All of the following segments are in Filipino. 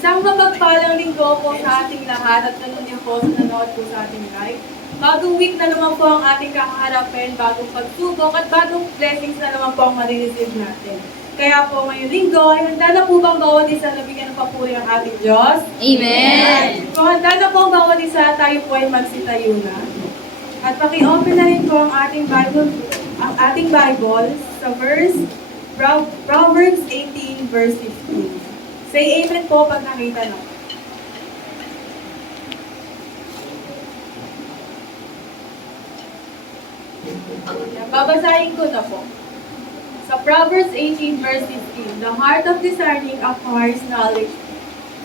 Isang mapagpalang linggo po sa ating lahat at ganun din po sa nanood po sa ating live. Bagong week na naman po ang ating kakaharapin, bagong pagsubok at bagong blessings na naman po ang marireceive natin. Kaya po ngayong linggo ay handa na po bang bawat isa na bigyan ng papuri ang ating Diyos? Amen! Kung handa na po ang bawat isa, tayo po ay magsitayo na. At paki-open na rin po ang ating Bible sa Proverbs 18 verse 15. Say amen po pag nakita na. Babasahin ko na po. Sa Proverbs 18 verse 15, the heart of discerning acquires knowledge,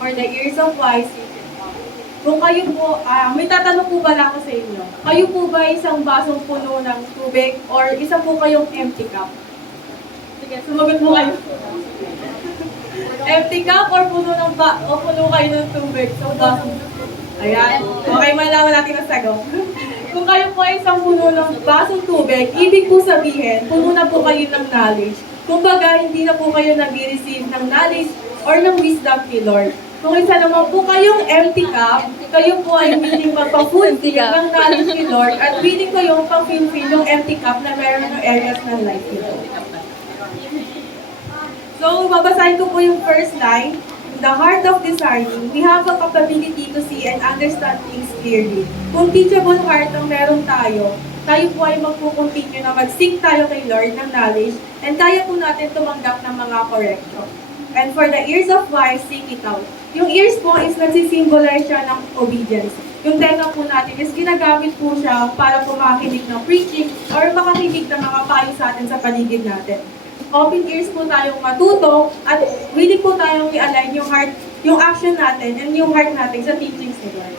for the ears of wise seek it out. Kung kayo po, may tatanong po pala ako sa inyo. Kayo po ba isang basong puno ng tubig or isa po kayong empty cup? Sige, sumagot mo kayo. Empty cup or puno kayo ng tubig? So, basong. Ayan. Okay, malaman natin ang sagot. Kung kayo po ay isang puno ng basong tubig, ibig po sabihin, puno na po kayo ng knowledge. Kumbaga, hindi na po kayo nag-receive ng knowledge or ng wisdom ni Lord. Kung isa naman po kayong empty cup, kayo po ay willing magpa-fulfill ng knowledge ni Lord at willing kayong pang-fulfill yung empty cup na meron ng areas ng life nito. So, babasahin ko po yung first line. In the heart of discerning, we have a capability to see and understand things clearly. Kung teachable heart ang meron tayo po ay magpupuntinyo na mag-seek tayo kay Lord ng knowledge and kaya po natin tumanggap ng mga correction. And for the ears of wise, seek it out. Yung ears po is nagsisimbolize siya ng obedience. Yung tenga po natin is ginagamit po siya para po makakinig ng preaching or makakinig ng mga payo sa atin sa paligid natin. Open ears po tayong matuto at willing po tayong i-align yung heart, yung action natin and yung heart natin sa teachings ni Lord.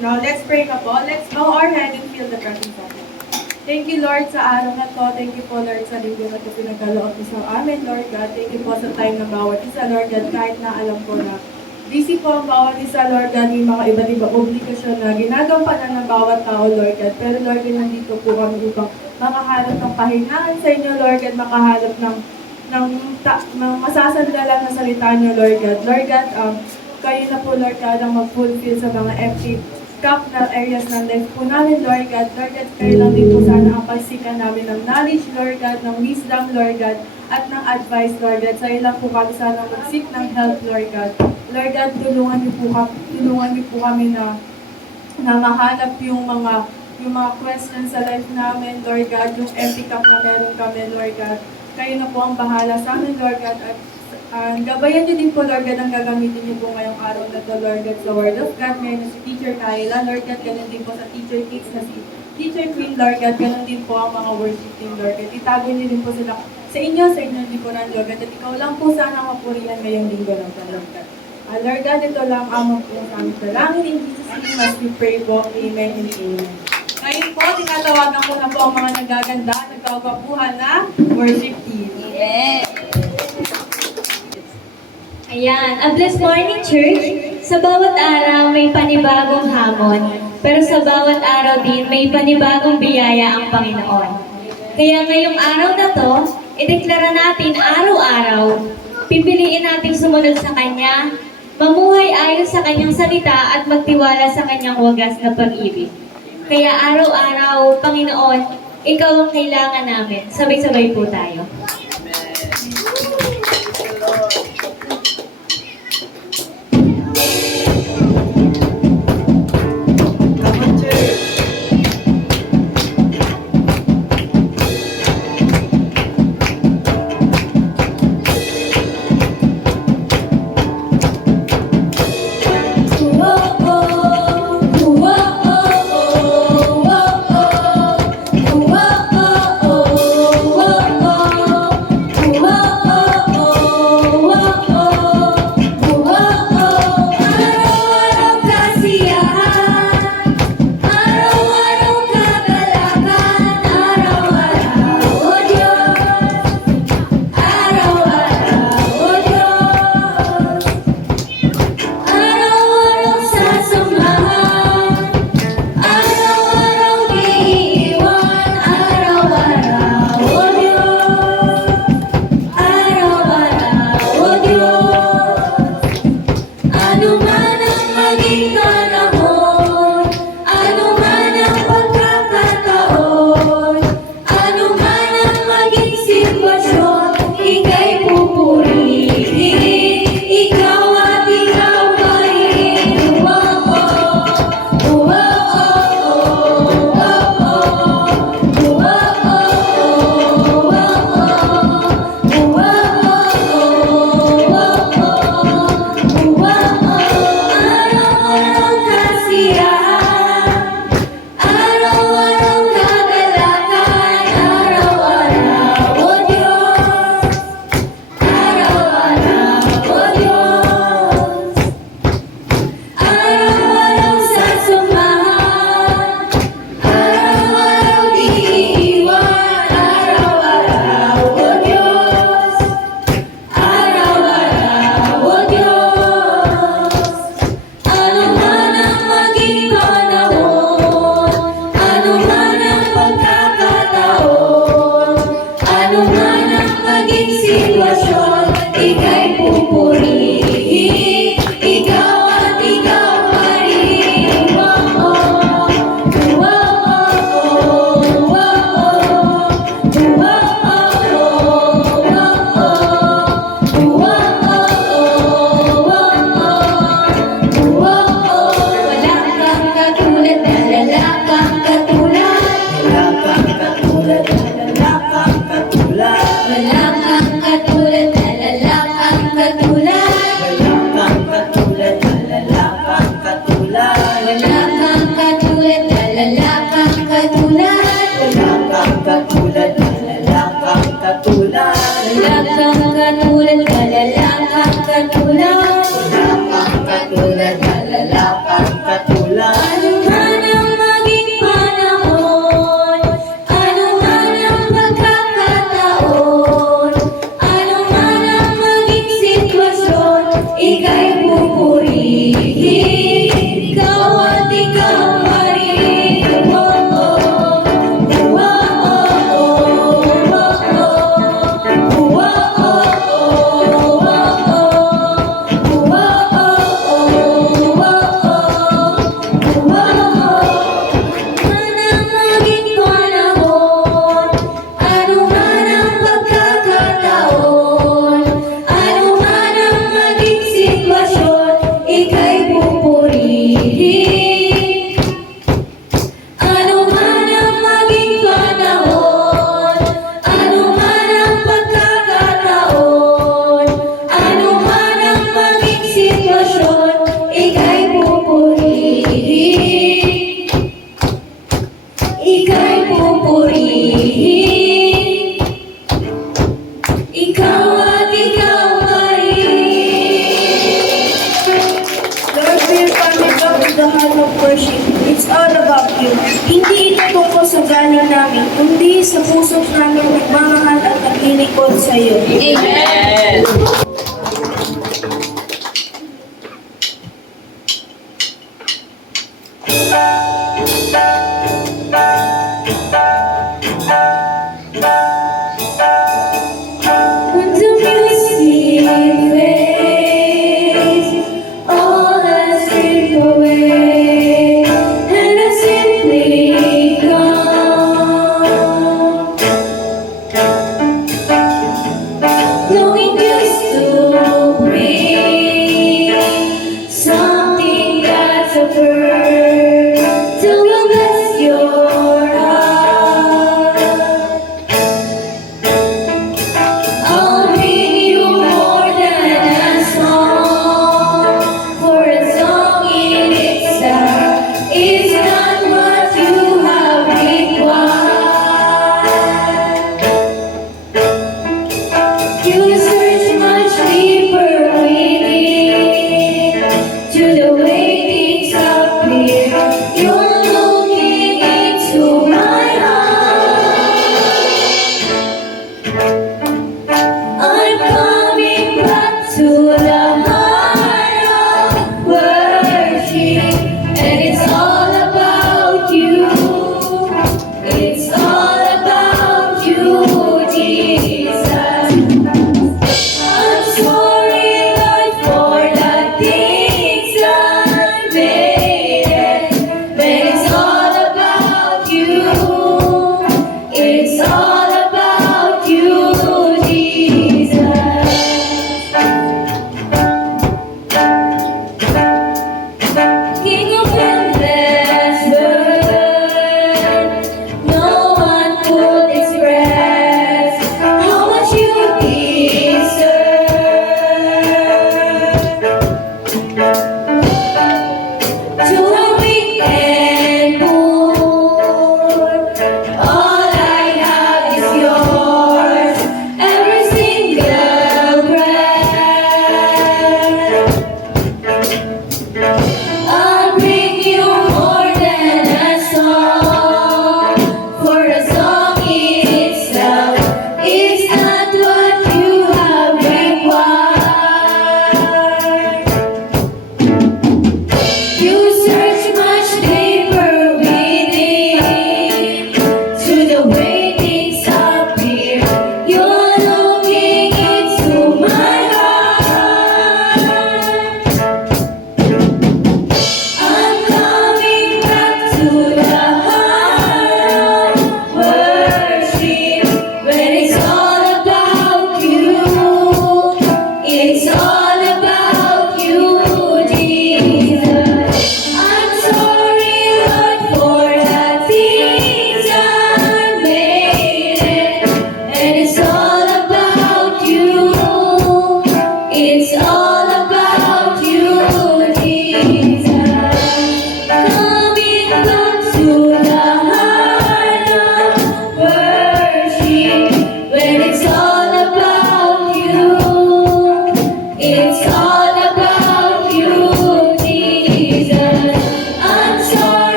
Now, let's pray na po. Let's bow our head and feel the presence of God. Thank you, Lord, sa araw na to. Thank you po, Lord, sa linggo na ito pinagkaloob mo sa amin, Lord God. Thank you po sa time ng bawat isa, Lord God, kahit na alam ko na busy po ang bawat isa, Lord God, may mga iba't ibang obligasyon na ginagampanan ng bawat tao, Lord God. Pero, Lord God, nandito po kami upang makahanap ng pahingahan sa inyo, Lord God, makahanap ng masasandalan na salita niyo, Lord God. Lord God, kayo na po, Lord God, ang mag-fulfill sa mga empty cup na areas ng life po namin, Lord God. Lord God, kayo lang din po sana ang pagsikan namin ng knowledge, Lord God, ng wisdom, Lord God, at ng advice, Lord God. Sa'yo lang po kami sana mag-seek ng help, Lord God. Lord God, tulungan niyo po kami na mahanap yung mga questions sa life namin, Lord God, yung empty cup na meron kami, Lord God. Kayo na po ang bahala sa amin, Lord God, at gabayan niyo din po, Lord God, ang gagamitin niyo po ngayong araw na to, Lord God, sa Word of God. Ngayon na si Teacher Kyla, Lord God, ganun din po sa Teacher Kids na si Teacher Queen, Lord God, ganun din po ang mga worship team, Lord God. Itago niyo din po sila sa inyo din po ng Lord God, at ikaw lang po sana ang mapurihan ngayong linggo na to, Lord God. Lord God, ito lang ang po sa aming dalangin in Jesus' name as we pray po. Amen and amen. Ngayon po, tinatawagan ko na po ang mga nagaganda, nagkakapuhan na worship team. Amen! Ayan, a blessed morning, church. Sa bawat araw may panibagong hamon, pero sa bawat araw din may panibagong biyaya ang Panginoon. Kaya ngayong araw na to, ideklara natin araw-araw, pipiliin natin sumunod sa Kanya, mamuhay ayon sa Kanyang salita at magtiwala sa Kanyang wagas na pag-ibig. Kaya araw-araw, Panginoon, Ikaw ang kailangan namin. Sabay-sabay po tayo. maging panahon, ano man ang pagkakataon, ano man ang maging sitwasyon, ika'y pupurihin. Ikaw at ikaw pa rin. Araw-araw kasiyahan, araw-araw kagalakan, araw-araw, O Diyos, araw-araw, O Diyos. Araw-araw sasamahan, araw-araw di iiwan, araw-araw, O Diyos, araw-araw, O Diyos. Ano man ang maging panahon, ano man ang pagkakataon, ano man ang maging sitwasyon, ika'y pupurihin. Ikaw at ikaw pa rin. Wala kang katulad, wala kang katulad. Wala kang katulad, wala kang katulad. Wala kang katulad, wala kang katulad. Wala kang katulad, wala kang katulad. Wala kang katulad, wala kang katulad. Wala kang katulad, wala kang katulad. Wala kang katulad, wala kang katulad. Wala kang katulad, wala kang katulad. Ano man ang maging panahon, ano man ang pagkakataon, ano man ang maging sitwasyon, ika'y pupurihin. Ikaw at ikaw pa rin. Manang maging panahon, ano man ang pagkakataon, ano man ang maging sitwasyon, ika'y pupurihin. Ano man ang maging panahon, ano man ang pagkakataon, ano man ang maging sitwasyon, ika'y pupurihin. Ika'y pupurihin. Ikaw at ikaw pa rin. Lord, we are coming up to the heart of worship. It's all about you. Hindi ito tungkol sa galing namin, kundi sa puso't namin nagmamahal at naglilingkod sa iyo. Amen. When the music fades, all has stripped away, and I simply come, knowing just to bring something that's a bird to a blessed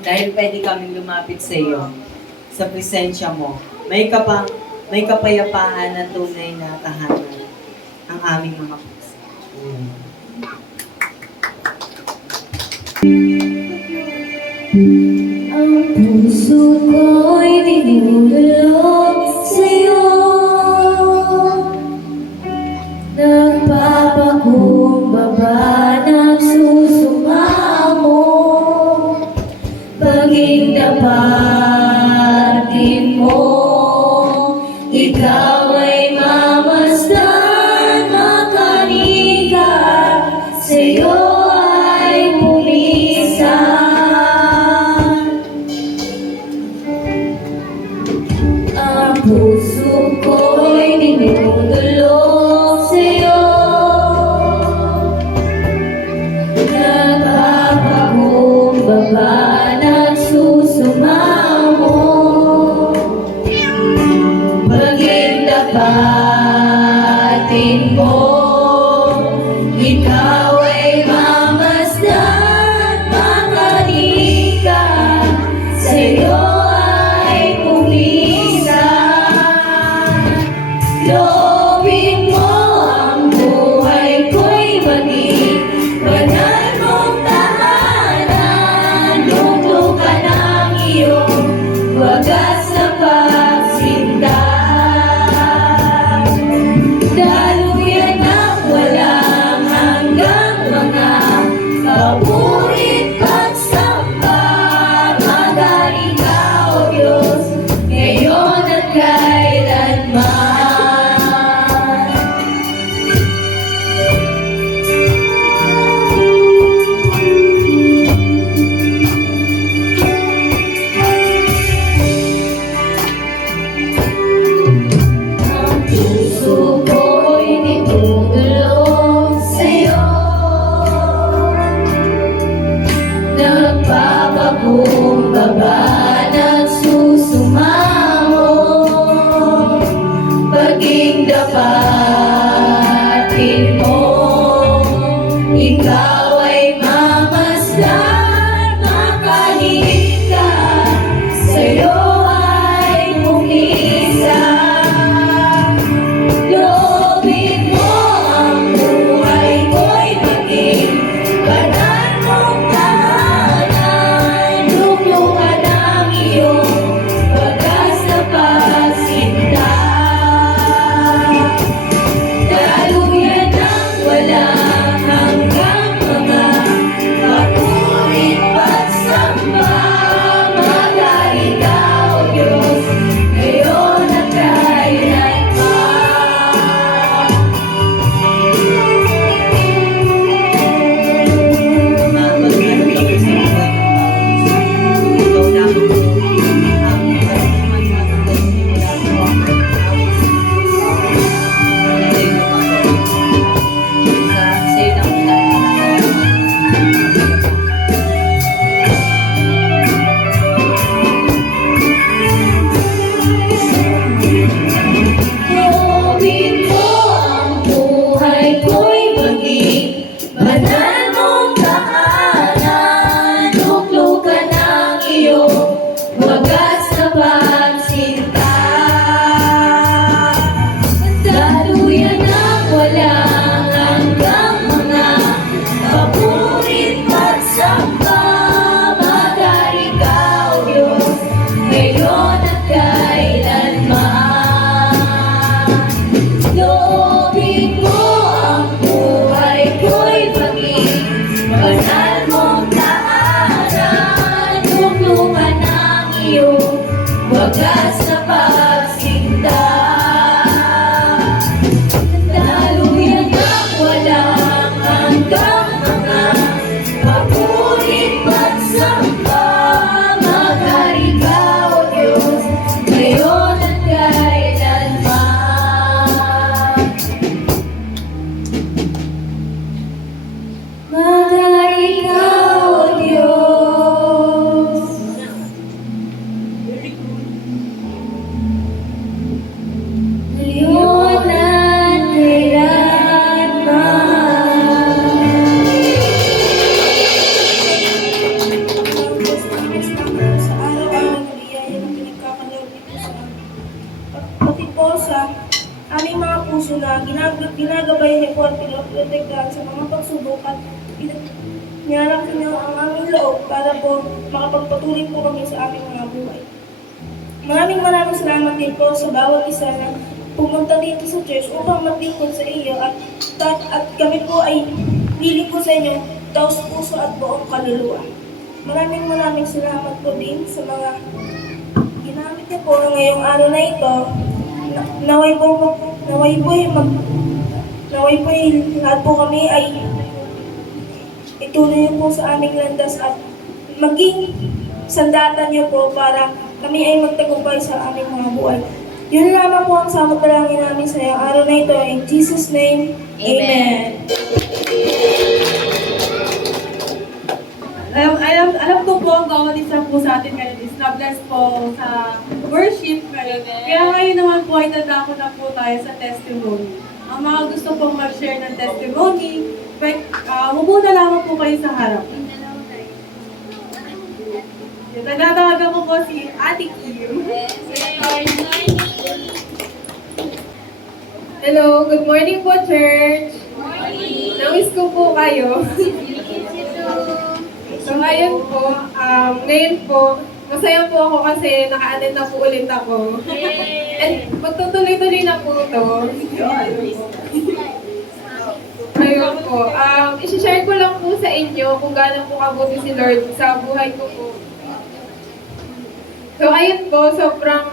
dahil pwede kaming lumapit sa iyo, sa presensya mo. May kapayapaan na tunay na tahanan ang aming mga puso. Ang puso ko'y dinudulog sa'yo. Nagpapakumbaba, nagsusumamo. Paging dapatin mo, ikaw ay mamasdan, makaniga, sa'yo ay pumisan. Ang puso ko'y dinudulog sa'yo. Nagpapakumbaba, nagsusumamo. Paging dapatin mo, ikaw ay mamasdan, makaniga, sa'yo ay pumisan. Loobin mo ang buhay ko'y maging banal mong tahanan. Luklukan ang iyong wagas na pagsinta. Daluyan ng walang hanggang mga paburit pagsamba. Magaling ka, O Diyos, ngayon at kailanman. Ang puso ko'y dinudulog sa'yo. Nagpapakumbaba, nagsusumamo. Paging dapatin mo, ikaw ay mamasdan, makaniga, sa'yo ay pumisan. Loobin mo ang buhay ko'y maging banal mong tahanan. Luklukan ang iyong wagas na pagsinta. aming mga puso na ginagabayan niyo po at pinoprotektahan sa mga pagsubok at nilalaki niyo ang aming loob para po makapagpatuloy po kami sa aming mga buhay. Maraming salamat din po sa bawat isa na pumunta dito sa church upang maglingkod sa iyo at kami po ay lilingkod sa inyo taos puso at buong kaluluwa. Maraming salamat po din sa mga ginamit niyo po ngayong araw na ito. Naway po lahat po kami ay ituloy niyo po sa aming landas at maging sandatan niyo po para kami ay magtagumpay sa aming mga buhay. Yun lamang po ang samot dalangin namin sa iyong araw na ito. In Jesus' name, Amen. Alam ko po ang bawat isa po sa atin ngayon is na-bless po sa worship ngayon. Kaya ngayon naman po ay dadako na po tayo sa testimony. Ang mga gusto pong mag-share ng testimony, mumuna lamang po kayo sa harap. Nagtatawagan ko po si Ate Kim. Hello, good morning po, church. Namiss ko po kayo. So, ngayon po, masaya po ako kasi naka-attend na po ulit ako. And magtutuloy-tuloy na po ito. Ayun po. I-share ko lang po sa inyo kung gaano po kabuti si Lord sa buhay ko po. So, ayun po, sobrang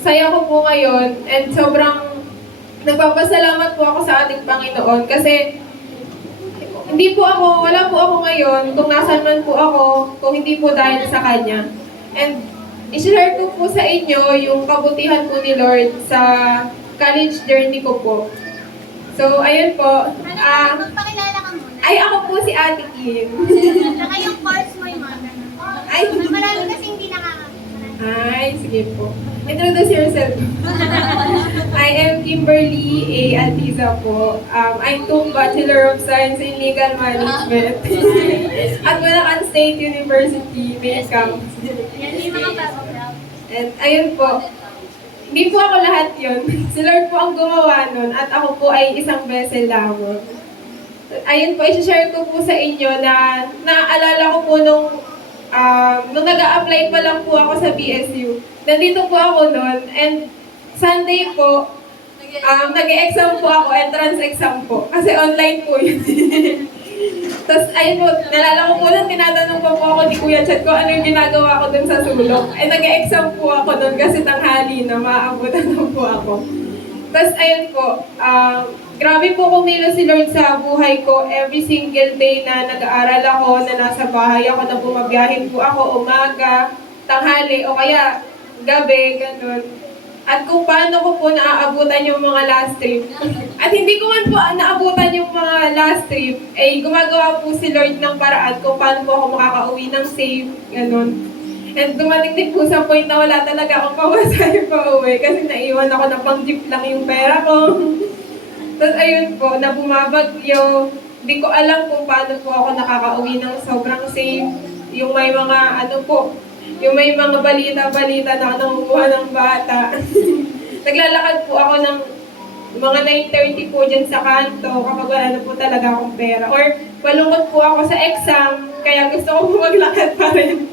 saya ko po ngayon and sobrang nagpapasalamat po ako sa ating Panginoon kasi wala po ako ngayon kung nasan man po ako, kung hindi po dahil sa Kanya. And i-share ko po sa inyo yung kabutihan po ni Lord sa college journey ko po. So, ayun po. Magpakilala ka muna. Ay, ako po si Ate Kim. Saka yung course mo yung mga ganun. Ay, Marami kasi hindi nakakakilala. Ay, sige po. Introduce yourself. I am Kimberly A. Atiza po. I took Bachelor of Science in Legal Management at Bulacan State University, May Campus. Yan yung mga background. And ayun po, hindi po ako lahat yun. Si Lord po ang gumawa nun at ako po ay isang vessel lamang. Ayun po, i-share ko po sa inyo na naaalala ko po nung nag-a-apply pa lang po ako sa BSU. Nandito po ako noon and Sunday po, nag-e-exam po ako, entrance exam po. Kasi online po yun. Tapos ayun po, nalala ko po nun, tinatanong pa po ako ni Kuya Chat ko ano yung ginagawa ko dun sa sulok. Eh nag-e-exam po ako dun kasi tanghali na, maaabutan na po ako. Tapos ayun po, grabe po kumilos si Lord sa buhay ko every single day na nag-aaral ako, na nasa bahay ako, na bumabiyahin po ako umaga, tanghali, o kaya gabi, ganun. At kung paano ko po naaabutan yung mga last trip. At hindi ko man po naabutan yung mga last trip, eh gumagawa po si Lord ng paraan kung paano po ako makakauwi ng safe, ganun. And dumating din po sa point na wala talaga akong pamasahe pa uwi kasi naiwan ako na pang jeep lang yung pera ko. Tapos ayun po, na bumabagyo, di ko alam kung paano po ako nakakauwi ng sobrang safe. Yung may mga yung may mga balita-balita na nangunguha ng bata. Naglalakad po ako ng mga 9:30 po dyan sa kanto kapag wala na po talaga akong pera. Or malungkot po ako sa exam, kaya gusto ko po maglakad pa rin.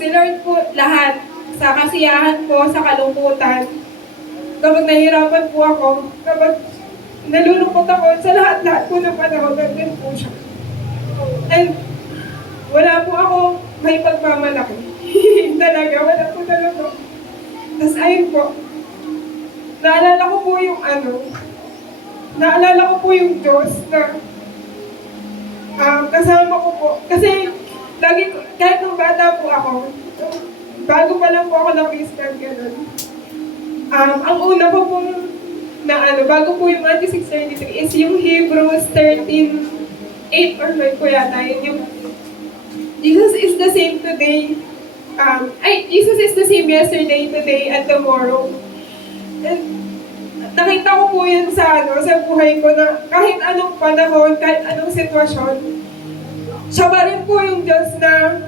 Si Lord po lahat, sa kasiyahan po, sa kalungkutan. Kapag nahihirapan po ako, kapag nalulungkot ako, sa lahat-lahat po ng panahon, ganyan po siya. And wala po ako may pagmamalaki. Talaga, wala po talaga. Tapos ayun po, naalala ko po yung Diyos na kasama ko po. Kasi lagi, kahit nung bata po ako, bago pa lang po ako na-Christian, gano'n. Ang una po pong bago po yung Matthew 6:33 is yung Hebrews 13:8 or 9 po yata. Yung Jesus is the same today. Jesus is the same yesterday, today, and tomorrow. And nakita ko po yun sa buhay ko na kahit anong panahon, kahit anong sitwasyon, siya pa rin po yung Diyos na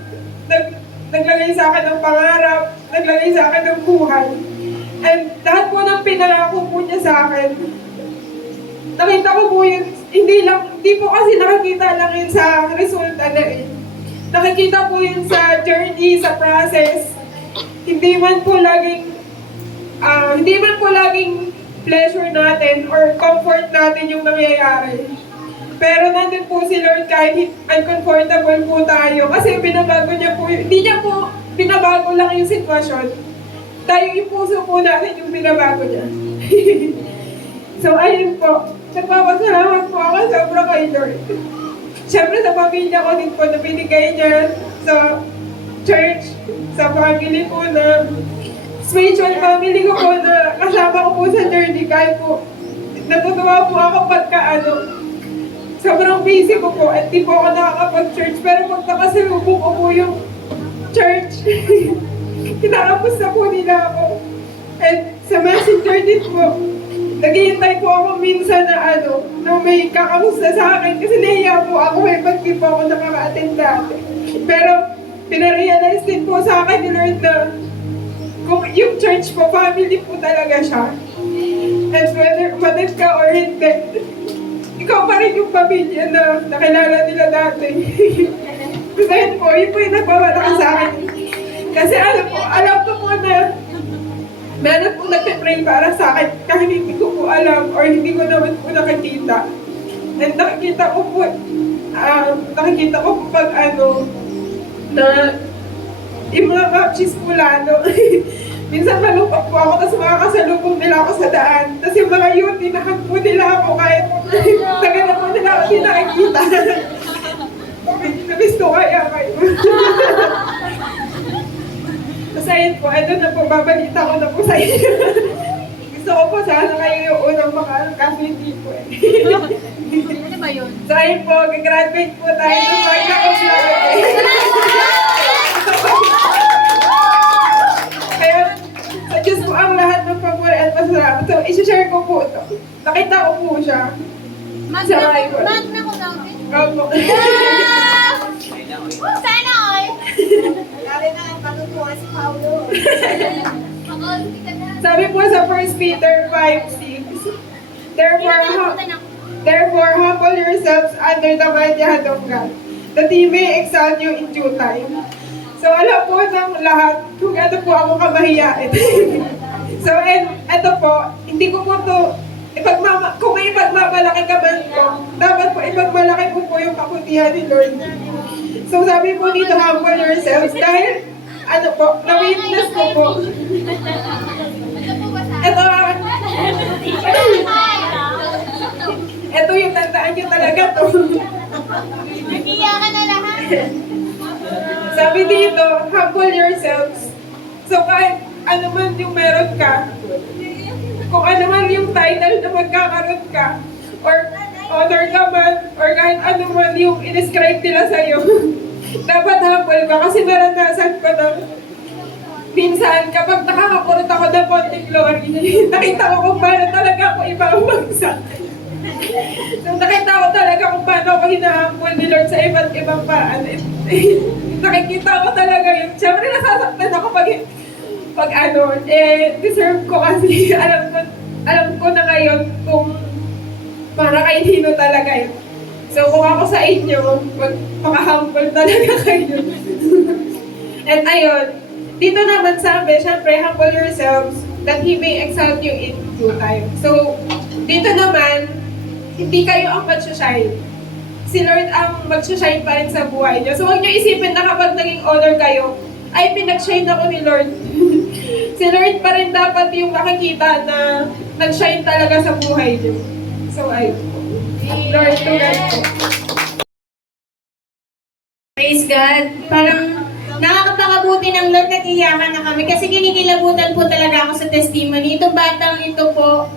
naglagay sa akin ng pangarap, naglagay sa akin ng buhay. And lahat po ng pinangako po niya sa akin, nakita ko po yun, hindi po kasi nakikita lang yun sa resulta na eh. Nakikita po yun sa journey, sa process. Hindi man po laging pleasure natin or comfort natin yung nangyayari. Pero nandun po si Lord kahit uncomfortable po tayo kasi binabago niya po yun. Hindi niya po binabago lang yung sitwasyon. Tayo yung puso po natin yung binabago niya. So ayun po, nagpapasalamat po ako sobra kay Lord. Siyempre sa pamilya ko din po na binigay niya sa church, sa family ko na spiritual family ko po na kasama ko po sa journey kahit po natutuwa po ako pagka sobrang busy ko po at di po ako nakakapag-church pero pag nakasalubong ko po yung church kinakapos na po nila ako at sa messenger din po naghihintay po ako minsan na na may kakamusta sa akin kasi nahiya po ako pag di po ako nakaka-attend dati pero pinarealize din po sa akin ni Lord na kung yung church po, family po talaga siya. And whether umatid ka or hindi, ikaw pa rin yung pamilya na nakilala nila dati. Kasi yun po yung nagpapalakas sa akin. Kasi alam ko po na meron po nagpe-pray para sa akin kahit hindi ko po alam or hindi ko naman po nakikita. And nakikita ko po pag na yung mga baptist po lalo. Minsan malungkot po ako, tapos makakasalubong nila ako sa daan. Tapos yung mga youth, tinahag po nila ako kahit taga na po nila ako hindi nakikita. Namiss ko kaya kayo. Tapos ayun po, ito na po, babalita ko na po sa inyo. Gusto ko po sana kayo yung unang kasi hindi po eh. Ano ba yun? So ayun po, gagraduate po tayo ng magna cum laude. Kaya sa Diyos po ang lahat ng pagpuri at pasalamat. So isi-share ko po ito. Nakita ko po siya. Sa Bible. Magna ko daw. Opo. Sana all. Lalo na ang patutuwa si Paulo. All, hindi ka na. Sabi po sa 1 Peter 5:6, Therefore, humble yourselves under the mighty hand of God, that He may exalt you in due time. So, alam po ng lahat kung ano po ako kamahiyain. So, and ito po, hindi ko po ito, kung may ipagmamalaki ka man po, dapat po ipagmalaki po po yung kaputihan ni Lord. So, sabi po dito, humble yourselves, dahil, na-witness ko po. Ano po ba sa Ito yung tandaan nyo talaga to. Nagiya ka na lahat. Sabi dito, humble yourselves. So kahit ano man yung meron ka, kung ano man yung title na magkakaroon ka, or honor ka man, or kahit ano man yung in-describe nila sa'yo, dapat humble ka. Kasi naranasan ko na minsan, kapag nakakakurot ako ng konting glory, nakita ko kung paano talaga ako ibabagsak. So nakita ko talaga kung paano ako hinahambol ni Lord sa iba't ibang paraan. Nakikita ko talaga yun. Siyempre nasasaktan ako deserve ko kasi alam ko na ngayon kung para kay Dino talaga yun. So kung ako sa inyo, makahumble talaga kayo. And ayun, dito naman sabi, syempre, humble yourselves that He may exalt you in due time. So, dito naman, hindi kayo ang mag-shine. Si Lord ang mag-shine pa rin sa buhay niyo. So, huwag niyo isipin na kapag naging honor kayo, ay pinag-shine ako ni Lord. Si Lord pa rin dapat yung makikita na nag-shine talaga sa buhay niyo. So, ayun po. Lord, to God po. Praise God. Parang nakakapakabuti ng Lord, nag-iyakan na kami kasi kinikilabutan po talaga ako sa testimony. Itong batang ito po,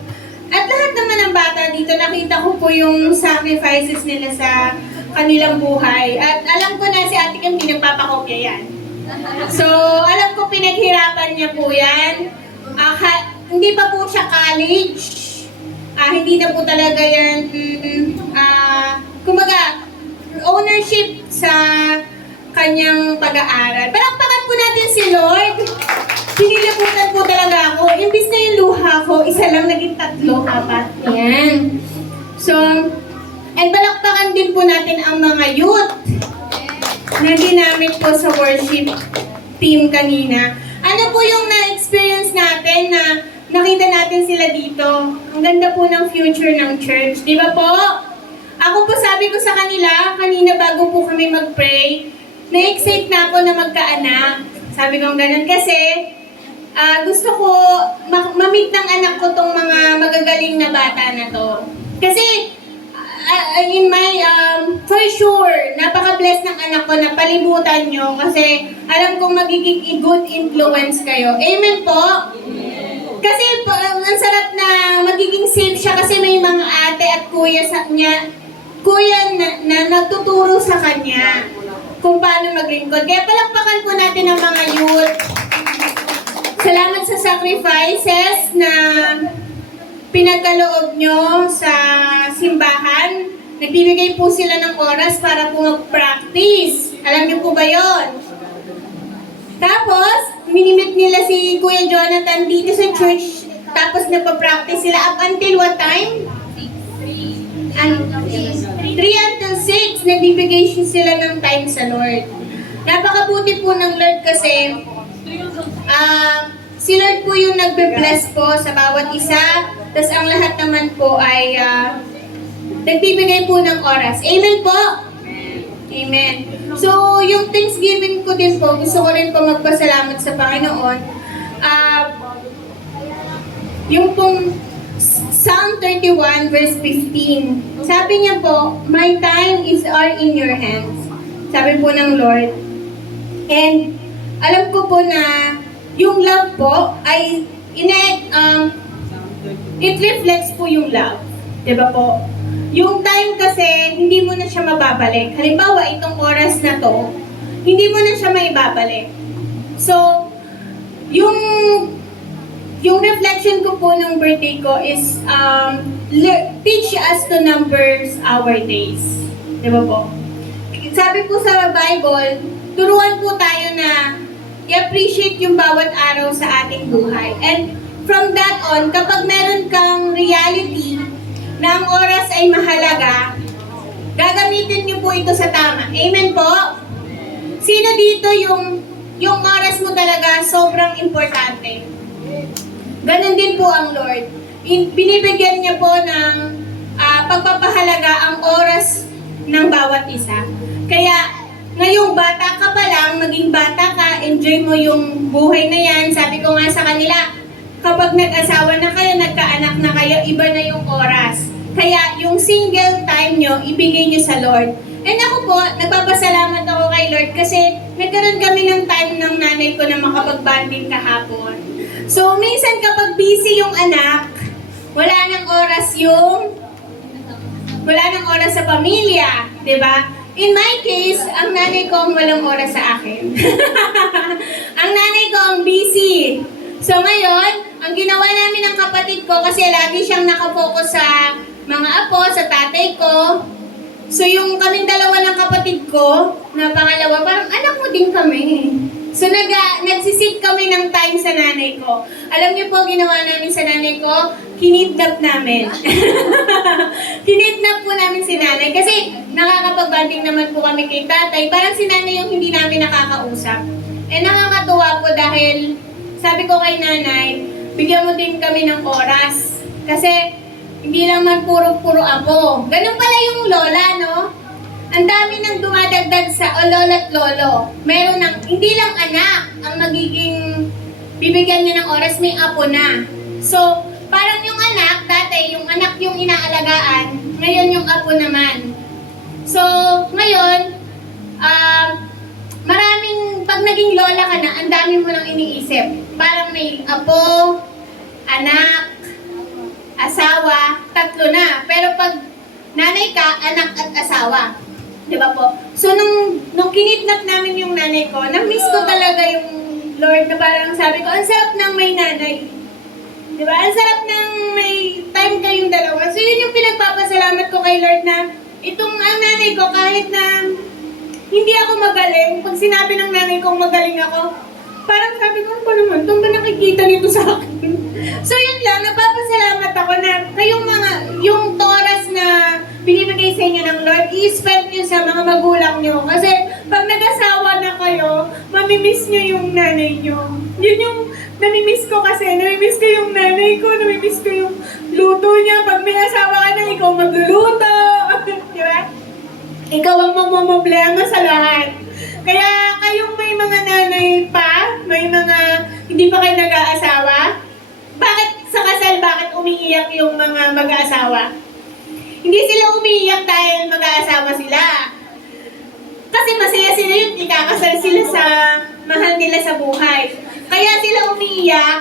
at lahat naman ng bata dito, nakita ko po yung sacrifices nila sa kanilang buhay. At alam ko na si Ate Kim hindi nagpapakopya yan. So, alam ko pinaghirapan niya po yan. Hindi pa po siya college. Hindi na po talaga yan, kumbaga, ownership sa kanyang pag-aaral. Palakpakan po natin si Lord. Piniliputan po talaga ako. Imbis na yung luha ko, isa lang naging 3, 4. Yan. So, and balakpakan din po natin ang mga youth na ginamit po sa worship team kanina. Ano po yung na-experience natin na nakita natin sila dito? Ang ganda po ng future ng church. Di ba po? Ako po sabi ko sa kanila, kanina bago po kami mag-pray, na-excite na ako na magkaanak. Sabi ko ganun kasi gusto ko ma-meet ng anak ko tong mga magagaling na bata na to. Kasi in my, for sure, napaka-bless ng anak ko na palibutan nyo kasi alam kong magiging good influence kayo. Amen po? Kasi ang sarap na magiging safe siya kasi may mga ate at kuya na nagtuturo sa kanya kung paano maglingkod. Kaya palakpakan po natin ang mga youth. Salamat sa sacrifices na pinagkaloob nyo sa simbahan. Nagbibigay po sila ng oras para po mag-practice. Alam niyo po ba yon? Tapos, minimit nila si Kuya Jonathan dito sa church. Tapos nagpa-practice sila up until what time? 3 until 6. Nagbibigay sila ng time sa Lord. Napakabuti po ng Lord kasi si Lord po yung nagbe-bless po sa bawat isa. Tapos ang lahat naman po ay nagbibigay po ng oras. Amen po? Amen. So, yung Thanksgiving ko din po, gusto ko rin po magpasalamat sa Panginoon. Yung pong Psalm 31 verse 15. Sabi niya po, my time is all in your hands. Sabi po ng Lord. And alam ko po na yung love po ay it reflects po yung love. Diba po? Yung time kasi, hindi mo na siya mababalik. Halimbawa, itong oras na to, hindi mo na siya maibabalik. So, yung reflection ko po ng birthday ko is teach us to numbers our days. Diba po? Sabi po sa Bible, turuan po tayo na i-appreciate yung bawat araw sa ating buhay. And from that on, kapag meron kang reality na ang oras ay mahalaga, gagamitin niyo po ito sa tama. Amen po? Sino dito yung oras mo talaga sobrang importante? Ganon din po ang Lord. Binibigyan niya po ng pagpapahalaga ang oras ng bawat isa. Kaya, ngayong bata ka pa lang, maging bata ka, enjoy mo yung buhay na yan. Sabi ko nga sa kanila, kapag nag-asawa na kayo, nagkaanak na kayo, iba na yung oras. Kaya yung single time nyo, ibigay nyo sa Lord. And ako po, nagpapasalamat ako kay Lord kasi nagkaroon kami ng time ng nanay ko na makapag-banding kahapon. So, minsan kapag busy yung anak, wala nang oras sa pamilya, di ba? In my case, ang nanay ko ang walang oras sa akin. Ang nanay ko ang busy. So ngayon, ang ginawa namin ng kapatid ko, kasi lagi siyang nakapokus sa mga apo, sa tatay ko. So yung kaming dalawa ng kapatid ko, na pangalawa, parang anak mo din kami. So nagsisit kami ng time sa nanay ko. Alam niyo po, ginawa namin sa nanay ko, kinidnap namin. Kinidnap po namin si nanay kasi nakakapag-banding naman po kami kay tatay. Parang si nanay yung hindi namin nakakausap. Eh nakakatuwa po dahil sabi ko kay nanay, bigyan mo din kami ng oras. Kasi hindi lang man puro-puro apo. Ganun pala yung lola, no? Ang dami nang dumadagdag sa lola at lolo. Meron ng, hindi lang anak ang magiging bibigyan niya ng oras, may apo na. So, parang yung anak, dati yung anak yung inaalagaan, ngayon yung apo naman. So, ngayon, maraming, pag naging lola ka na, ang dami mo nang iniisip. Parang may apo, anak, asawa, 3 na. Pero pag nanay ka, anak at asawa. Diba po? So, nung kinidnap namin yung nanay ko, na-miss ko talaga yung Lord na parang sabi ko, ang sarap ng may nanay. Diba? Ang sarap ng may time kayong dalawa. So, yun yung pinagpapasalamat ko kay Lord na itong ang nanay ko, kahit na hindi ako magaling, pag sinabi ng nanay kong magaling ako, parang sabi ko, ano ba naman, itong ba nakikita nito sa akin? So yun lang, nagpapasalamat ako na kayong yung oras na binibigay sa inyo ng Lord, i-spend nyo sa mga magulang nyo. Kasi pag nag-asawa na kayo, mamimiss nyo yung nanay nyo. Yun yung namimiss ko kasi. Namimiss ko yung nanay ko, namimiss ko yung luto niya. Pag may asawa ka na, ikaw magluluto. Di ba? Ikaw ang mamamblema sa lahat. Kaya kayong may mga nanay pa, may mga hindi pa kayo nag-aasawa, bakit sa kasal, bakit umiiyak yung mga mag-aasawa? Hindi sila umiiyak dahil mag-aasawa sila. Kasi masaya sila yun, ikakasal sila sa mahal nila sa buhay. Kaya sila umiiyak,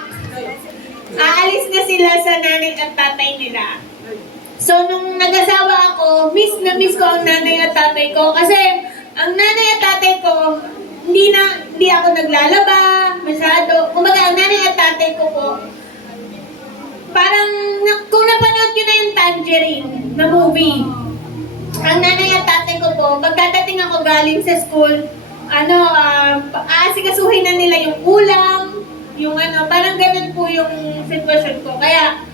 aalis na sila sa nanay at tatay nila. So, nung nag-asawa ako, miss ko ang nanay at tatay ko. Kasi, ang nanay at tatay ko, hindi ako naglalaba, masyado. Kumbaga, ang nanay at tatay ko po, parang, kung napanood nyo na yung Tangerine na movie, ang nanay at tatay ko po, pagkadating ako galing sa school, aasikasuhin na nila yung ulam, parang ganun po yung sitwasyon ko. Kaya,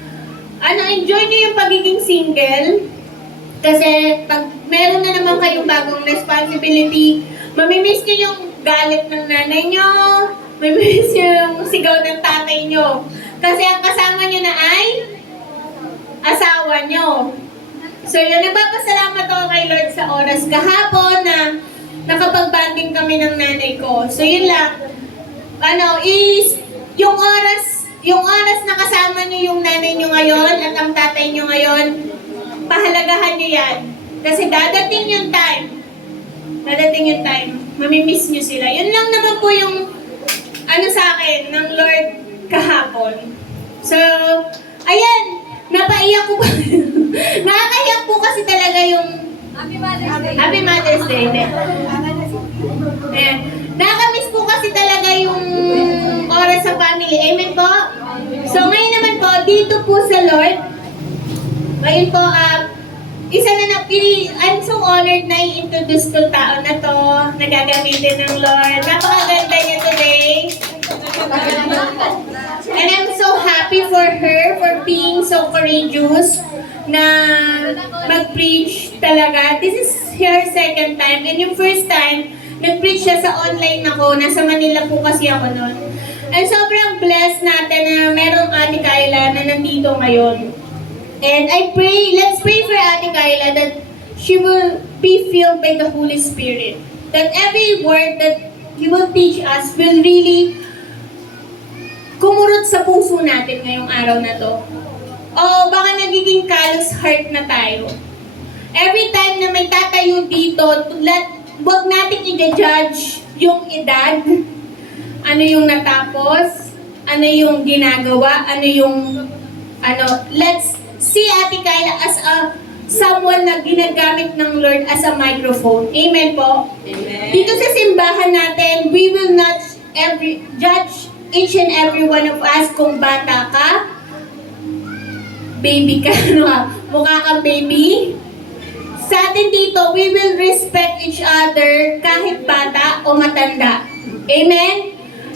enjoy nyo yung pagiging single. Kasi pag meron na naman kayong bagong responsibility, mamimiss nyo yung galit ng nanay nyo, mamimiss nyo yung sigaw ng tatay nyo. Kasi ang kasama nyo na ay asawa nyo. So yun, nagpapasalamat ako kay Lord sa oras kahapon na nakapag-banding kami ng nanay ko. So yun lang, yung oras na kasama nyo yung nanay nyo ngayon at ang tatay nyo ngayon, pahalagahan nyo yan. Kasi dadating yung time, mamimiss nyo sila. Yun lang naman po yung sa akin ng Lord kahapon. So, ayan, napaiyak ko pa. Nakakaiyak po kasi talaga yung Happy Mother's Day. Ayan. Nakakamiss po kasi talaga yung oras sa family. Amen po? So ngayon naman po, dito po sa Lord, ngayon po, I'm so honored na i-introduce ko tao na to, na gagamitin ng Lord. Napakaganda niya today. And I'm so happy for her, for being so courageous na mag-preach talaga. This is her second time. And yung first time, nag-preach siya sa online ako. Nasa Manila po kasi ako noon. And sobrang blessed natin na merong Ate Kyla na nandito ngayon. And let's pray for Ate Kyla that she will be filled by the Holy Spirit. That every word that He will teach us will really kumurot sa puso natin ngayong araw na to. O baka nagiging callous heart na tayo. Every time na may tatayo dito, wag natin i-judge yung edad, ano yung natapos, ano yung ginagawa, let's see Ate Kyla as someone na ginagamit ng Lord as a microphone. Amen po? Amen. Dito sa simbahan natin, we will not judge each and every one of us kung bata ka, baby ka, mukha kang baby. Sa atin dito, we will respect each other kahit bata o matanda. Amen?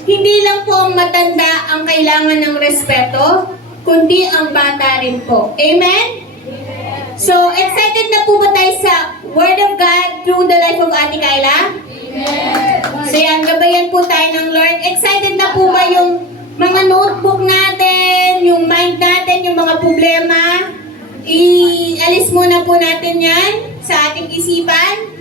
Hindi lang po ang matanda ang kailangan ng respeto, kundi ang bata rin po. Amen? So, excited na po ba tayo sa Word of God through the life of Ate Kyla? Amen. So yan, gabayan po tayo ng Lord. Excited na po ba yung mga notebook natin, yung mind natin, yung mga problema? Ialis muna po natin yan sa ating isipan.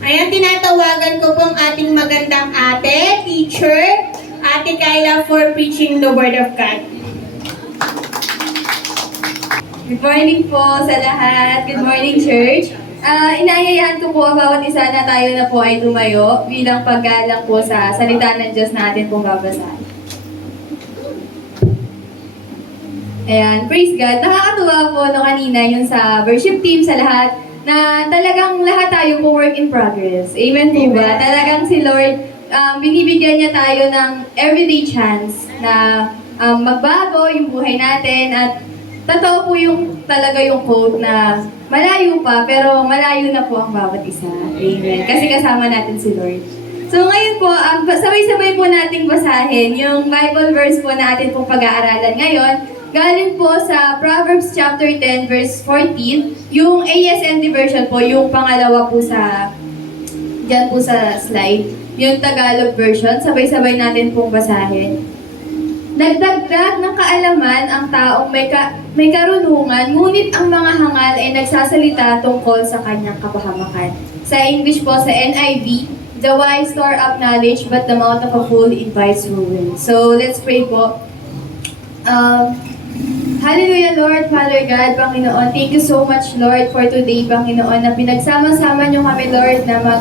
Ayan, tinatawagan ko pong ating magandang ate, teacher, Ate Kyla, for preaching the Word of God. Good morning po sa lahat. Good morning, church. Inayayahan ko po ang bawat isa na tayo na po ay tumayo bilang paggalang po sa salita ng Diyos natin pong babasahin. Ayan, praise God. Nakakatuwa po kanina yung sa worship team sa lahat na talagang lahat tayo po work in progress. Amen po ba? Talagang si Lord, binibigyan niya tayo ng everyday chance na magbago yung buhay natin at totoo po talaga yung quote na malayo pa, pero malayo na po ang bawat isa. Amen. Kasi kasama natin si Lord. So ngayon po, sabay-sabay po nating basahin yung Bible verse po na atin pong pag-aaralan ngayon. Galing po sa Proverbs chapter 10 verse 14, yung ASND version po, yung pangalawa po sa dyan po sa slide, yung Tagalog version, sabay-sabay natin pong basahin. Nagdagdag ng kaalaman ang taong may karunungan, ngunit ang mga hangal ay nagsasalita tungkol sa kanyang kapahamakan. Sa English po, sa NIV, the wise store up knowledge, but the mouth of a fool invites ruin. So, let's pray po. Hallelujah, Lord, Father God, Panginoon. Thank you so much, Lord, for today, Panginoon, na pinagsama-sama niyo kami, Lord, na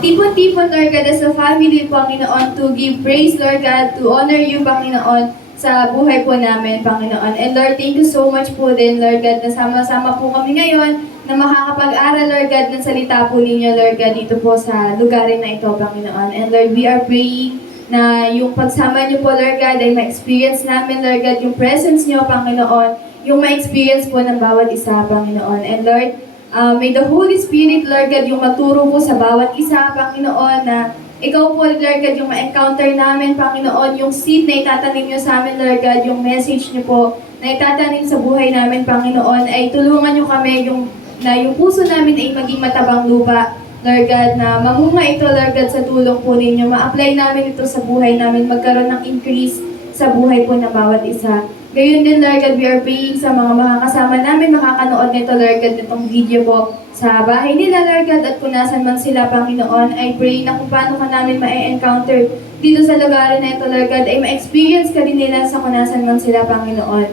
tipon-tipon, Lord God, as a family, Panginoon, to give praise, Lord God, to honor you, Panginoon, sa buhay po namin, Panginoon. And Lord, thank you so much po din, Lord God, na sama-sama po kami ngayon, na makakapag-aral, Lord God, ng salita po ninyo, Lord God, dito po sa lugarin na ito, Panginoon. And Lord, we are praying na yung pagsama niyo po, Lord God, ay ma-experience namin, Lord God, yung presence niyo, Panginoon, yung ma-experience po ng bawat isa, Panginoon. And Lord, may the Holy Spirit, Lord God, yung maturo po sa bawat isa, Panginoon, na ikaw po, Lord God, yung ma-encounter namin, Panginoon, yung seed na itatanim niyo sa amin, Lord God, yung message niyo po na itatanim sa buhay namin, Panginoon, ay tulungan niyo kami yung puso namin ay maging matabang lupa, Lord God, na mamunga ito, Lord God, sa tulong po ninyo. Ma-apply namin ito sa buhay namin, magkaroon ng increase sa buhay po ng bawat isa. Gayun din, Lord God, we are praying sa mga makakasama namin, makakanood nito, Lord God, nitong video po sa bahay nila, Lord God, at kung nasan man sila, Panginoon, I pray na kung paano ka namin ma-encounter dito sa lugar na ito, Lord God, ay ma-experience ka din nila sa kung nasan man sila, Panginoon.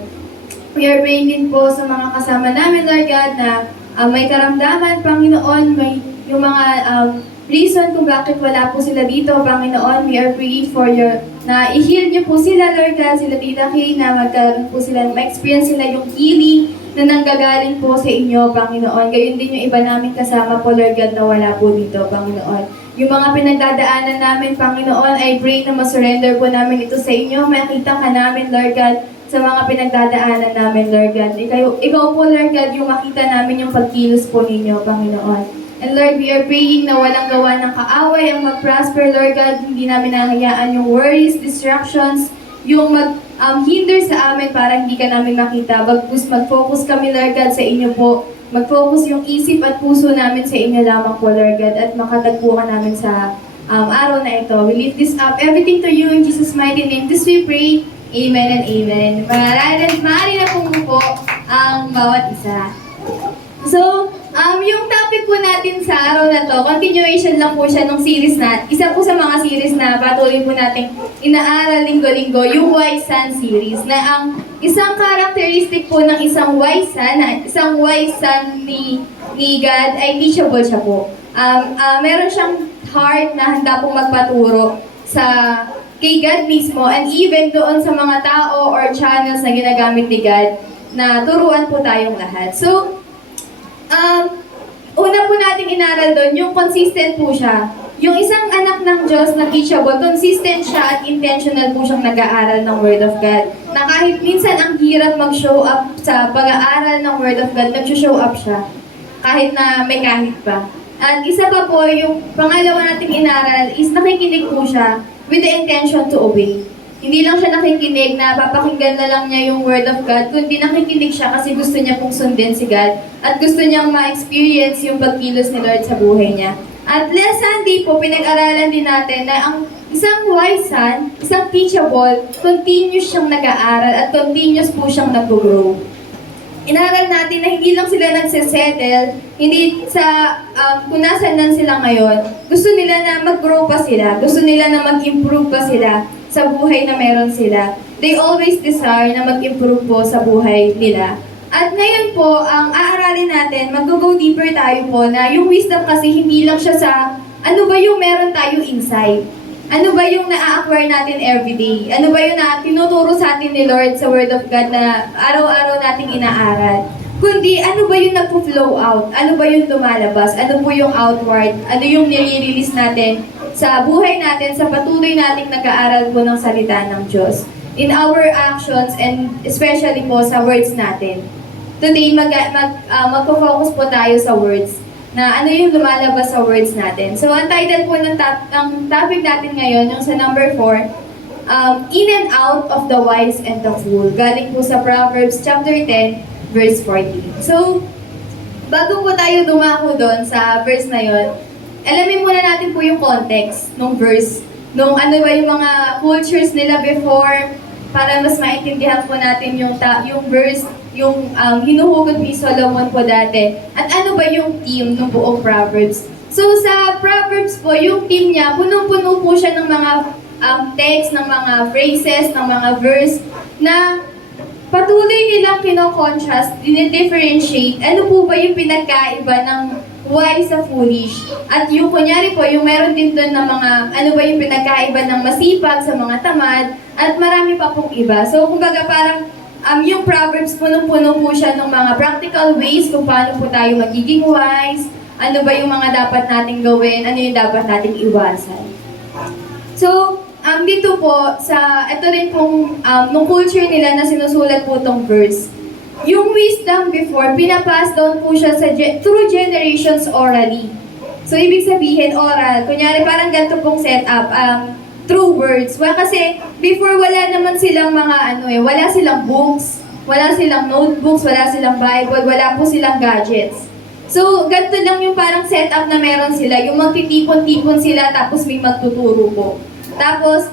We are praying din po sa mga kasama namin, Lord God, na may karamdaman, Panginoon, may yung mga reason kung bakit wala po sila dito, Panginoon. We are praying for na i-heal niyo po sila, Lord God, sila Tita Kay, na magkaroon po sila, ma-experience sila yung healing na nanggagaling po sa inyo, Panginoon. Gayon din yung iba namin kasama po, Lord God, na wala po dito, Panginoon. Yung mga pinagdadaanan namin, Panginoon, I pray na masurrender po namin ito sa inyo. Makita ka namin, Lord God, sa mga pinagdadaanan namin, Lord God. Ikaw po, Lord God, yung makita namin yung pagkilos po ninyo, Panginoon. And Lord, we are praying na walang gawa ng kaaway ang mag-prosper, Lord God. Hindi namin nahayaan yung worries, distractions, yung hinder sa amin para hindi ka namin makita. Mag-focus kami, Lord God, sa inyo po. Mag-focus yung isip at puso namin sa inyo lamang po, Lord God, at makatagpo ka namin sa araw na ito. We lift this up, everything to you in Jesus' mighty name. This we pray. Amen and amen. Maaari na po ang bawat isa. So, yung topic po natin sa araw na to, continuation lang po siya ng series na, isa po sa mga series na patuloy po nating inaaral linggo-linggo, yung Wise Son series, na ang isang characteristic po ng isang wise son ni God ay teachable siya po. Meron siyang heart na handa pong magpaturo kay God mismo, and even doon sa mga tao or channels na ginagamit ni God na turuan po tayong lahat. So, una po nating inaral doon, yung consistent po siya. Yung isang anak ng Diyos na teachable, consistent siya at intentional po siyang nag-aaral ng Word of God. Na kahit minsan ang hirap mag-show up sa pag-aaral ng Word of God, nag-show up siya. Kahit na may kahit pa. At isa pa po, yung pangalawa nating inaral is nakikinig po siya with the intention to obey. Hindi lang siya nakikinig na papakinggan na lang niya yung Word of God, kundi nakikinig siya kasi gusto niya pong sundin si God at gusto niyang ma-experience yung pagkilos ni Lord sa buhay niya. At last Sunday po, pinag-aralan din natin na ang isang wise son, isang teachable, continuous siyang nag-aaral at continuous po siyang nag-grow. Inaral natin na hindi lang sila nagsisettle, hindi sa kung nasan lang sila ngayon, gusto nila na mag-grow pa sila, gusto nila na mag-improve pa sila sa buhay na meron sila. They always desire na mag-improve po sa buhay nila. At ngayon po, ang aaralin natin, mag-go deeper tayo po na yung wisdom kasi hindi lang siya sa ano ba yung meron tayo inside. Ano ba yung na-acquire natin everyday? Ano ba yung na tinuturo sa atin ni Lord sa Word of God na araw-araw nating inaaral? Kundi ano ba yung nagpo-flow out? Ano ba yung lumalabas? Ano po yung outward? Ano yung nire-release natin sa buhay natin, sa patuloy nating nag-aaral po ng salita ng Diyos? In our actions and especially po sa words natin. Today, magpo-focus po tayo sa words. na ano yung lumalabas sa words natin. So, ang title po ng topic natin ngayon, yung sa number 4, In and Out of the Wise and the Fool. Galing po sa Proverbs chapter 10, verse 14. So, bago po tayo dumako doon sa verse na yon, alamin muna natin po yung context ng verse, nung ano ba yung mga cultures nila before, para mas maintindihan po natin yung verse, yung hinuhugot ni Solomon po dati, at ano ba yung theme ng buong Proverbs. So sa Proverbs po, yung theme niya, punong-puno po siya ng mga text, ng mga phrases, ng mga verse, na patuloy nilang kino-contrast, dinidifferentiate, ano po ba yung pinagkaiba ng wise sa foolish. At yung kunyari po, yung meron din doon na mga, ano ba yung pinagkaiba ng masipag sa mga tamad, at marami pa pong iba. So, kumbaga parang, yung Proverbs punong-puno po siya ng mga practical ways kung paano po tayo magiging wise, ano ba yung mga dapat nating gawin, ano yung dapat nating iwasan. So, dito po, ito rin pong, nung culture nila na sinusulat po tong verse, yung wisdom before, pinapass down po siya through generations orally. So, ibig sabihin, oral. Kunyari, parang ganito pong setup, through words. Well, kasi, before, wala naman silang mga, wala silang books, wala silang notebooks, wala silang Bible, wala po silang gadgets. So, ganito lang yung parang setup na meron sila. Yung magtitipon-tipon sila, tapos may magtuturo po. Tapos,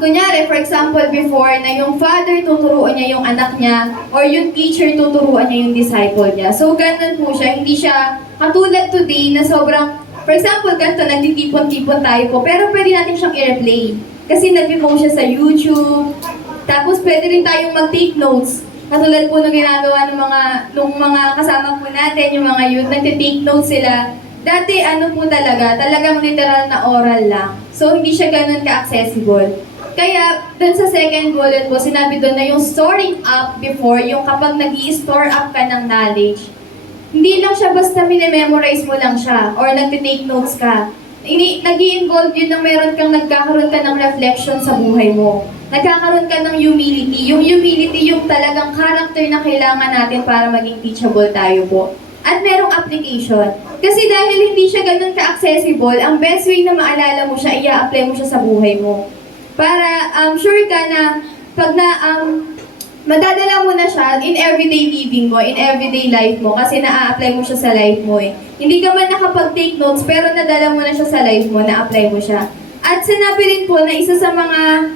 kunyari, for example, before, na yung father tuturuan niya yung anak niya, or yung teacher tuturuan niya yung disciple niya. So, ganun po siya. Hindi siya katulad today na sobrang, for example, ganito, nagtitipon-tipon tayo po, pero pwede natin siyang i-replay. Kasi nag-post siya sa YouTube. Tapos, pwede rin tayong mag-take notes. Katulad po nung ginagawa ng mga kasama po natin, yung mga youth, nagtitake notes sila. Dati, talagang literal na oral lang. So, hindi siya ganun ka-accessible. Kaya, dun sa second bullet po, sinabi dun na yung storing up before, yung kapag nag-i-store up ka ng knowledge, hindi lang siya basta minememorize mo lang siya, or nagtitake notes ka. Nag-i-involve yun na nagkakaroon ka ng reflection sa buhay mo. Nagkakaroon ka ng humility. Yung humility, yung talagang character na kailangan natin para maging teachable tayo po. At merong application. Kasi dahil hindi siya ganun ka-accessible, ang best way na maalala mo siya, i-apply mo siya sa buhay mo. Para sure ka na pag madadala mo na siya in everyday living mo, in everyday life mo, kasi na-apply mo siya sa life mo eh. Hindi ka man nakapag-take notes, pero nadala mo na siya sa life mo, na-apply mo siya. At sinabi rin po na isa sa mga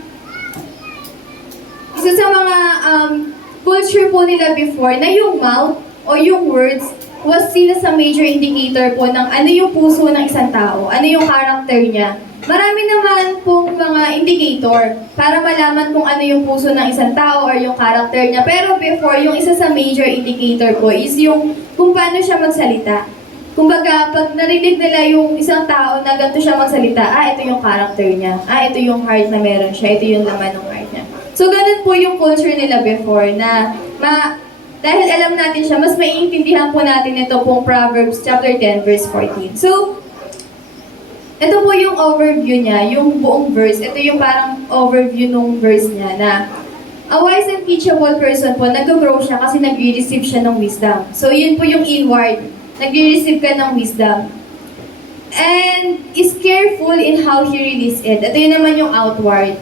culture po nila before, na yung mouth o yung words was seen as a major indicator po ng ano yung puso ng isang tao, ano yung character niya. Marami naman pong mga indicator para malaman kung ano yung puso ng isang tao or yung character niya. Pero before, yung isa sa major indicator po is yung kung paano siya magsalita. Kumbaga, pag narinig nila yung isang tao na ganito siya magsalita, ito yung character niya. Ito yung heart na meron siya. Ito yung laman ng heart niya. So, ganun po yung culture nila before na dahil alam natin siya, mas maiintindihan po natin ito pong Proverbs chapter 10, verse 14. So, ito po yung overview niya, yung buong verse. Ito yung parang overview ng verse niya na a wise and teachable person po, nag-grow siya kasi nag-receive siya ng wisdom. So, yun po yung inward. Nag-receive ka ng wisdom. And is careful in how he releases it. Ito yun naman yung outward.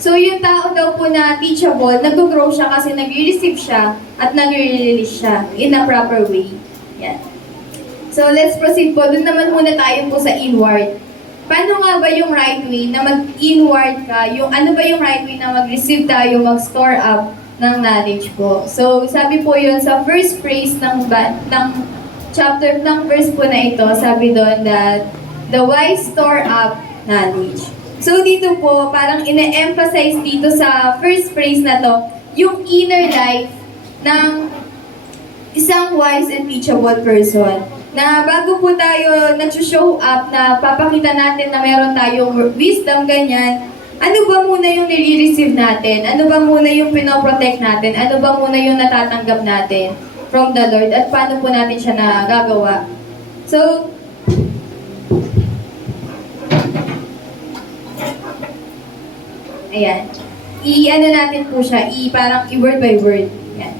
So, yung tao daw po na teachable, nag-grow siya kasi nag-receive siya at nag-release siya in a proper way. Yan. So, let's proceed po. Doon naman muna tayo po sa inward. Paano nga ba yung right way na mag-inward ka? Ano ba yung right way na mag-receive tayo, mag-store up ng knowledge po? So, sabi po yun sa first phrase ng chapter ng verse po na ito, sabi doon that the wise store up knowledge. So, dito po, parang ina-emphasize dito sa first phrase na to, yung inner life ng isang wise and teachable person. Na bago po tayo nag-show up na papakita natin na meron tayong wisdom, ganyan, ano ba muna yung nire-receive natin? Ano ba muna yung pinoprotect natin? Ano ba muna yung natatanggap natin from the Lord? At paano po natin siya nagagawa? So, ayan. Natin po siya, parang word by word. Yan.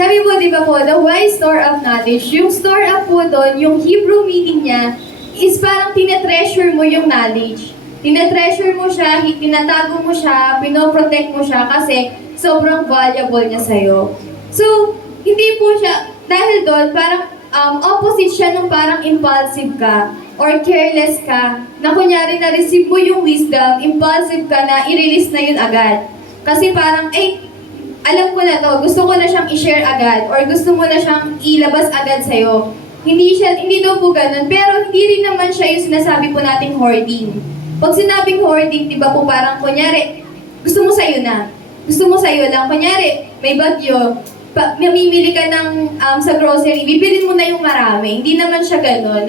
Sabi po, di ba po, the wise store of knowledge, yung store up po doon, yung Hebrew meaning niya, is parang tinetreasure mo yung knowledge. Tinetreasure mo siya, tinatago mo siya, pinoprotect mo siya kasi sobrang valuable niya sa'yo. So, hindi po siya, dahil doon, parang opposite siya nung parang impulsive ka or careless ka, na kunyari na-receive mo yung wisdom, impulsive ka na i-release na yun agad. Kasi parang, alam ko na to, gusto ko na siyang i-share agad or gusto mo na siyang ilabas agad sa'yo. Hindi daw po ganun, pero hindi rin naman siya yung sinasabi po nating hoarding. Pag sinabing hoarding, di ba po parang kunyari, gusto mo sa'yo na. Gusto mo sa'yo lang. Kunyari, may bagyo, mamimili ka ng sa grocery, bibilin mo na yung marami. Hindi naman siya ganun.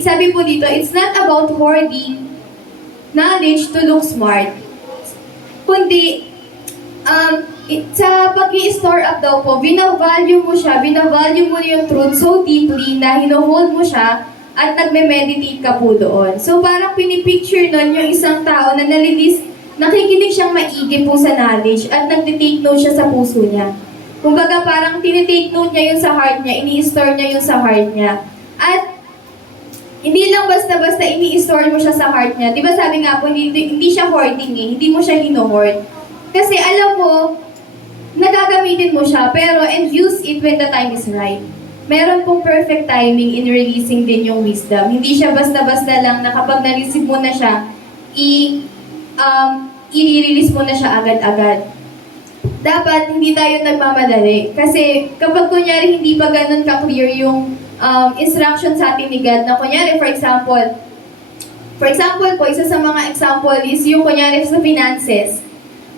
Sabi po dito, it's not about hoarding knowledge to look smart. Kundi, sa pag-i-store up daw po, binavalue mo yung truth so deeply na hino-hold mo siya at nagme-meditate ka po doon. So parang pinipicture nun yung isang tao na nakikinig siyang maigi po sa knowledge at nagtitake note siya sa puso niya. Kumbaga parang tinitake note niya yun sa heart niya, ini-store niya yun sa heart niya. At hindi lang basta-basta ini-store mo siya sa heart niya. Di ba sabi nga po, hindi siya hoarding hindi mo siya hino-hoard. Kasi alam mo, nagagamitin mo siya, and use it when the time is right. Meron pong perfect timing in releasing din yung wisdom. Hindi siya basta-basta lang na kapag na-receive mo na siya, i-release mo na siya agad-agad. Dapat hindi tayo nagmamadali. Kasi kapag kunyari hindi pa ganun ka-clear yung instruction sa atin ni God, na kunyari for example po, isa sa mga example is yung kunyari sa finances.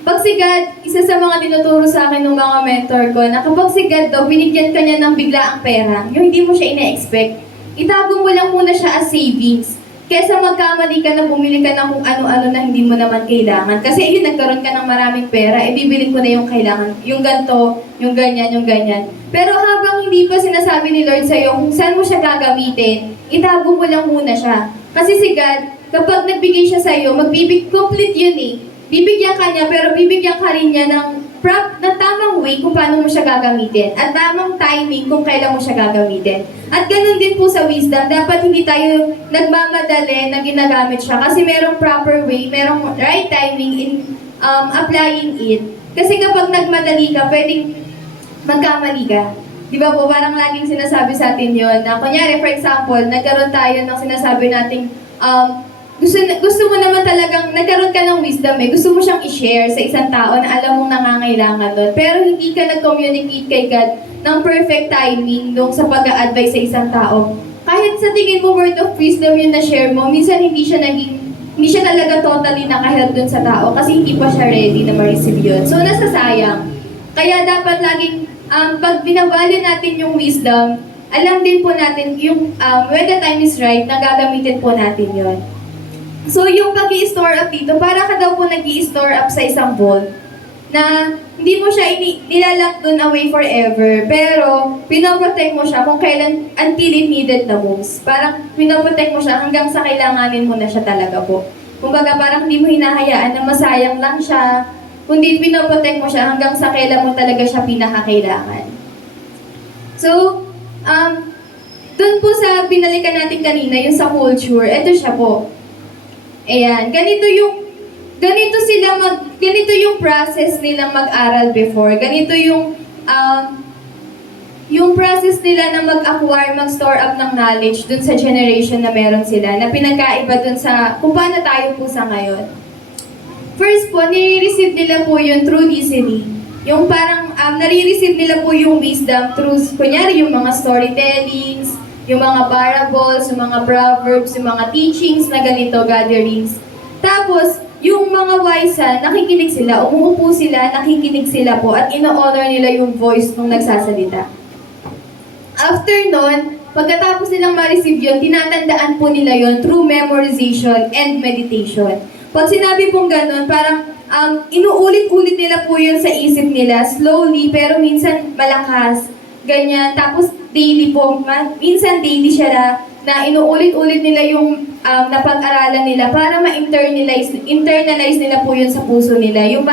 Pag si God, isa sa mga tinuturo sa akin ng mga mentor ko, na kapag si God daw, binigyan ka niya ng biglaang pera, yung hindi mo siya ina-expect, itago mo lang muna siya as savings. Kesa magkamali ka na bumili ka ng kung ano-ano na hindi mo naman kailangan. Kasi yun, nagkaroon ka ng maraming pera, bibilin ko na yung kailangan. Yung ganto, yung ganyan. Pero habang hindi pa sinasabi ni Lord sa'yo kung saan mo siya gagamitin, itago mo lang muna siya. Kasi si God, kapag nagbigay siya sa'yo, complete yun Bibigyan ka niya, pero bibigyan ka rin niya ng tamang way kung paano mo siya gagamitin. At tamang timing kung kailan mo siya gagamitin. At ganun din po sa wisdom, dapat hindi tayo nagmamadali na ginagamit siya. Kasi merong proper way, merong right timing in applying it. Kasi kapag nagmadali ka, pwedeng magkamali ka. Di ba po, parang laging sinasabi sa atin yun, na kunyari, for example, nagkaroon tayo ng sinasabi nating gusto mo naman talagang, nagkaroon ka ng wisdom gusto mo siyang i-share sa isang tao na alam mong nangangailangan doon. Pero hindi ka nag-communicate kay God ng perfect timing doon sa pag-a-advise sa isang tao. Kahit sa tingin mo word of wisdom yung na-share mo, minsan hindi siya talaga totally nakahelp doon sa tao kasi hindi pa siya ready na ma-receive yun. So, nasasayang. Kaya dapat laging, pag binavalue natin yung wisdom, alam din po natin yung when the time is right, na gagamitin po natin yun. So, yung pag-i-store up dito, para ka daw po nag-i-store up sa isang vault na hindi mo siya nilalak dun away forever, pero pinoprotect mo siya kung kailan, until it needed the most. Parang pinoprotect mo siya hanggang sa kailanganin mo na siya talaga po. Kumbaga, parang hindi mo hinahayaan na masayang lang siya, kundi pinoprotect mo siya hanggang sa kailan mo talaga siya pinakakailangan. So, dun po sa binalikan natin kanina, yung sa culture, eto siya po. Ayan, ganito yung process nilang mag-aral before. Ganito yung process nila na mag-acquire, mag-store up ng knowledge dun sa generation na meron sila, na pinagkaiba dun sa kung paano tayo po sa ngayon. First po, nire-receive nila po yun through listening. Yung parang, nare-receive nila po yung wisdom through, kunyari, yung mga storytellings, yung mga parables, yung mga proverbs, yung mga teachings na ganito, gatherings. Tapos, yung mga wise, nakikinig sila, umuupo sila, nakikinig sila po, at ino-honor nila yung voice nung nagsasalita. After nun, pagkatapos nilang ma-receive yun, tinatandaan po nila yun through memorization and meditation. Pag sinabi pong ganun, parang inuulit-ulit nila po yun sa isip nila, slowly, pero minsan malakas, ganyan. Tapos, daily po, minsan daily siya na inuulit-ulit nila yung napag-aralan nila para ma-internalize nila po yun sa puso nila. Yung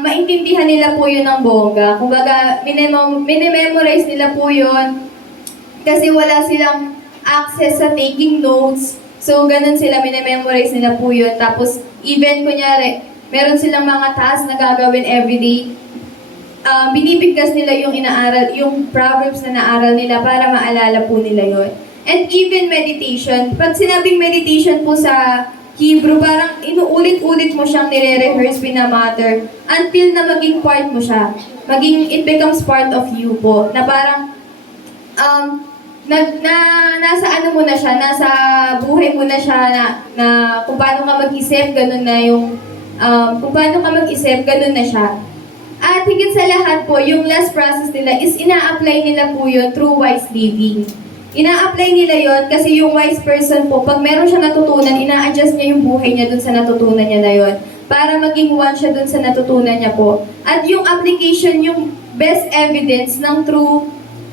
maintindihan nila po yun ng bongga. Kumbaga, minimemorize nila po yun kasi wala silang access sa taking notes. So, ganun sila, minimemorize nila po yun. Tapos, even kunyari, meron silang mga tasks na gagawin everyday. Binibigkas nila yung inaaral, yung proverbs na naaral nila para maalala po nila yun. And even meditation. Pag sinabing meditation po sa Hebrew, parang inuulit-ulit mo siyang nire-rehearse, pinamatter, until na maging part mo siya. It becomes part of you po. Na parang, nasa ano mo na siya, nasa buhay mo na siya, na kung paano ka mag-isip, ganun na yung, kung paano ka mag-isip, ganun na siya. At higit sa lahat po, yung last process nila is ina-apply nila po yun through wise living. Ina-apply nila yon kasi yung wise person po, pag meron siya natutunan, ina-adjust niya yung buhay niya dun sa natutunan niya na yon para maging one siya dun sa natutunan niya po. At yung application, yung best evidence ng true,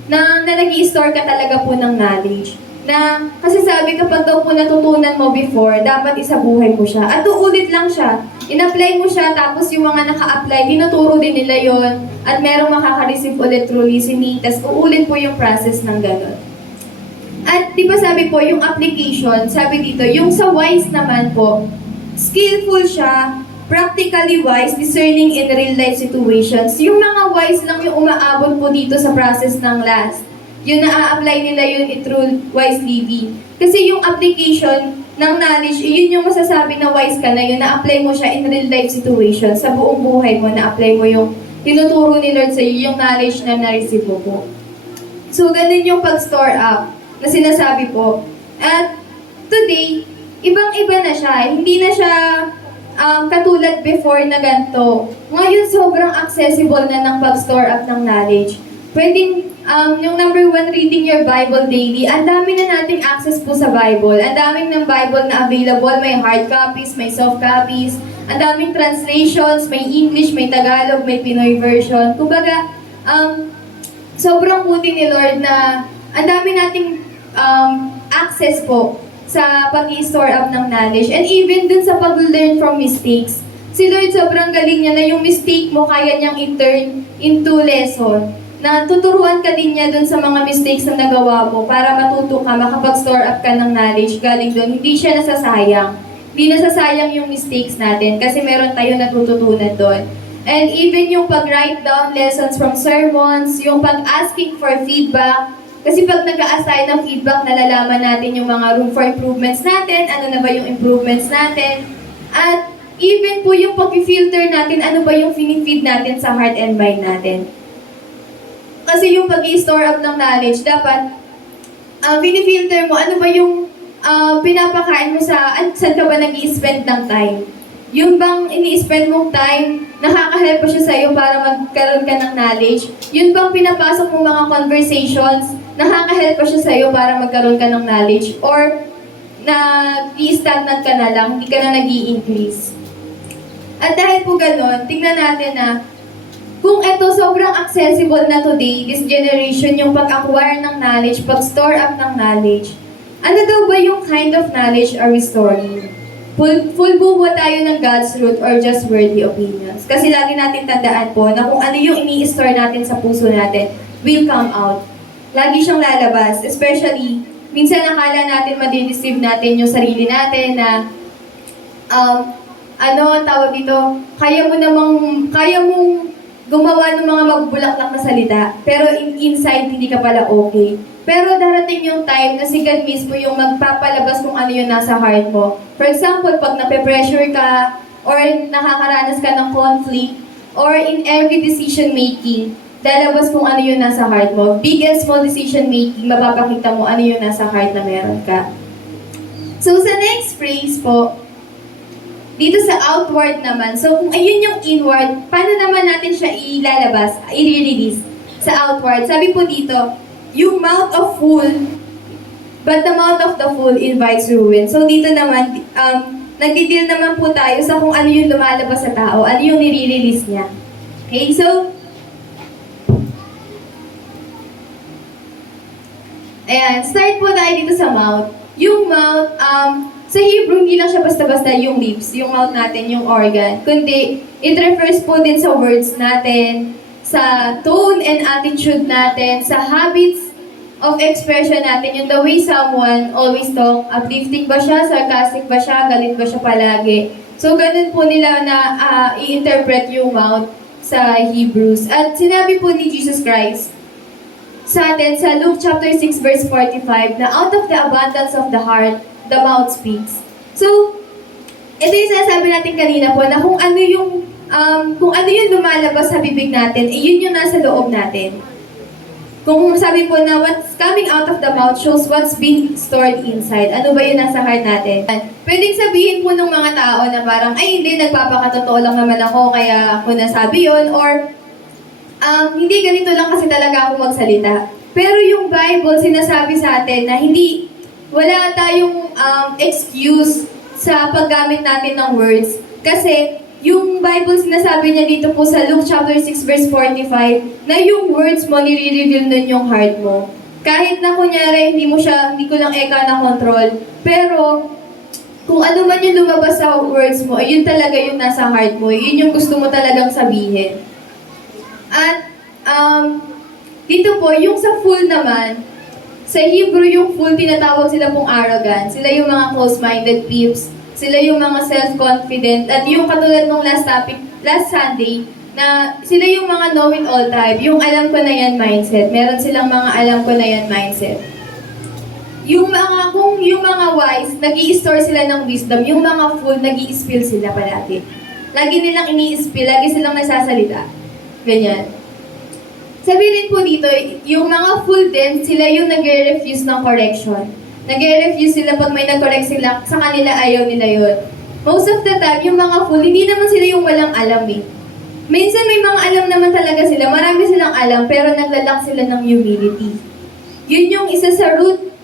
na nag-i-store ka talaga po ng knowledge. Na, kasi sabi kapag daw po natutunan mo before, dapat isabuhay mo siya. At uulit lang siya. In-apply mo siya, tapos yung mga naka-apply, tinuturo din nila yon at merong makaka-receive ulit through listening, tapos uulit po yung process ng gano'n. At di ba sabi po, yung application, sabi dito, yung sa wise naman po, skillful siya, practically wise, discerning in real life situations. Yung mga wise lang yung umaabot po dito sa process ng last. Yung na-apply nila yun through wise living. Kasi yung application ng knowledge, yun yung masasabi na wise ka na yun, na-apply mo siya in real life situations. Sa buong buhay mo, na-apply mo yung tinuturo ni Lord sa'yo, yung knowledge na na-receive mo po. So, ganun yung pag-store up na sinasabi po. At today, ibang-iba na siya. Hindi na siya katulad before na ganito. Ngayon, sobrang accessible na ng pag-store up ng knowledge. Pwedeng, yung number 1, reading your Bible daily. Ang dami na nating access po sa Bible. Ang daming ng Bible na available. May hard copies, may soft copies. Ang daming translations, may English, may Tagalog, may Pinoy version. Kumbaga, sobrang buti ni Lord na ang dami nating access po sa pag-i-store up ng knowledge. And even dun sa pag-learn from mistakes. Si Lord sobrang galing niya na yung mistake mo kaya niyang i-turn into lesson. Na tuturuan ka din niya dun sa mga mistakes na nagawa mo para matuto ka, makapag-store up ka ng knowledge galing dun. Hindi siya nasasayang. Hindi nasasayang yung mistakes natin kasi meron tayo natututunan dun. And even yung pag-write down lessons from sermons, yung pag-asking for feedback. Kasi pag nag-a-ask tayo ng feedback, nalalaman natin yung mga room for improvements natin, ano na ba yung improvements natin. At even po yung pag-filter natin, ano ba yung feed natin sa heart and mind natin. Kasi yung pag-i-store up ng knowledge, dapat filter mo, ano ba yung pinapakain mo saan ka ba nag-i-spend ng time. Yung bang ini-spend mong time, nakaka-help pa siya sa'yo para magkaroon ka ng knowledge. Yun bang pinapasok mong mga conversations, nakaka-help pa siya sa'yo para magkaroon ka ng knowledge. Or nag-i-stagnant ka na lang, hindi ka na nag-i-increase. At dahil po ganun, tingnan natin na kung ito sobrang accessible na today, this generation, yung pag-acquire ng knowledge, pag-store up ng knowledge, ano daw ba yung kind of knowledge are we storing? Full buo tayo ng God's truth or just worldly opinions? Kasi lagi natin tandaan po na kung ano yung ini-store natin sa puso natin will come out. Lagi siyang lalabas. Especially, minsan nakala natin madideceive natin yung sarili natin na tawag dito, kaya mong gumawa ng mga magbulaklak na salita, pero inside hindi ka pala okay. Pero darating yung time na si God mismo yung magpapalabas kung ano yung nasa heart mo. For example, pag nape-pressure ka, or nakakaranas ka ng conflict, or in every decision making, lalabas kung ano yung nasa heart mo. Big and small decision making, mapapakita mo ano yung nasa heart na meron ka. So sa next phrase po, dito sa outward naman, so kung ayun yung inward, paano naman natin siya ilalabas, i-release sa outward? Sabi po dito, yung mouth of fool, but the mouth of the fool invites ruin. So dito naman, nagdi-deal naman po tayo sa kung ano yung lumalabas sa tao, ano yung nire-release niya. Okay, so, ayan, start po tayo dito sa mouth. yung mouth, sa Hebrew, hindi lang siya basta-basta yung lips, yung mouth natin, yung organ. Kundi, it refers po din sa words natin, sa tone and attitude natin, sa habits of expression natin, yung the way someone always talk, uplifting ba siya, sarcastic ba siya, galit ba siya palagi. So, ganun po nila na i-interpret yung mouth sa Hebrews. At sinabi po ni Jesus Christ sa atin sa Luke chapter 6 verse 45 na out of the abundance of the heart, the mouth speaks. So, ito yung sinasabi natin kanina po na kung ano yung lumalabas sa bibig natin, yun yung nasa loob natin. Kung sabi po na what's coming out of the mouth shows what's being stored inside. Ano ba yun nasa heart natin? Pwedeng sabihin po ng mga tao na parang, ay hindi, nagpapakatotoo lang naman ako, kaya ako nasabi yun, or hindi ganito lang kasi talaga ako magsalita. Pero yung Bible, sinasabi sa atin na wala tayong excuse sa paggamit natin ng words. Kasi yung Bible, sinasabi niya dito po sa Luke chapter 6 verse 45 na yung words mo, nire-reveal nun yung heart mo. Kahit na kunyari, hindi ko lang na control. Pero, kung ano man yung lumabas sa words mo, yun talaga yung nasa heart mo. Yun yung gusto mo talagang sabihin. At, dito po, yung sa full naman, sa Hebrew, yung full, tinatawag sila pong arrogant. Sila yung mga close-minded peeps. Sila yung mga self-confident. At yung katulad ng last Sunday, na sila yung mga know-it-all type. Yung alam ko na yan mindset. Meron silang mga alam ko na yan mindset. Kung yung mga wise, nag-i-store sila ng wisdom. Yung mga full, nag-i-spill sila palagi. Lagi nilang ini-spill, lagi silang nasasalita. Ganyan. Sabi rin po dito, yung mga full din, sila yung nag-refuse ng correction. Nag-refuse sila pag may nag-correct sila, sa kanila ayaw nila yun. Most of the time, yung mga full, hindi naman sila yung walang alam eh. Minsan may mga alam naman talaga sila, marami silang alam, pero naglalak sila ng humility. Yun yung isa sa root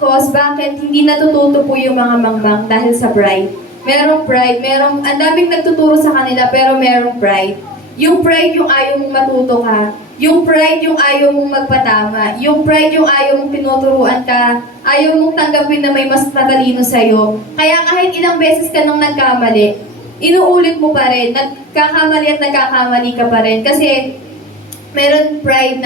cause bakit hindi natututo po yung mga mangmang dahil sa pride. Merong pride, ang daming nagtuturo sa kanila, pero merong pride. Yung pride yung ayaw mong matuto ka. Yung pride yung ayaw mong magpatama. Yung pride yung ayaw mong tinuturuan ka. Ayaw mong tanggapin na may mas matalino sa'yo. Kaya kahit ilang beses ka nang nagkamali, inuulit mo pa rin. Nagkakamali at nagkakamali ka pa rin. Kasi merong pride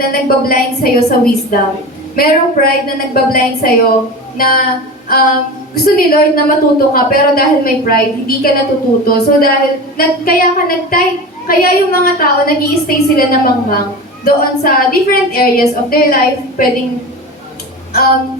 na nagbablind sa'yo sa wisdom. Merong pride na nagbablind sa'yo na gusto ni Lord na matuto ka, pero dahil may pride, hindi ka natututo. So kaya yung mga tao, nag-i-stay sila na mangmang doon sa different areas of their life. Pwedeng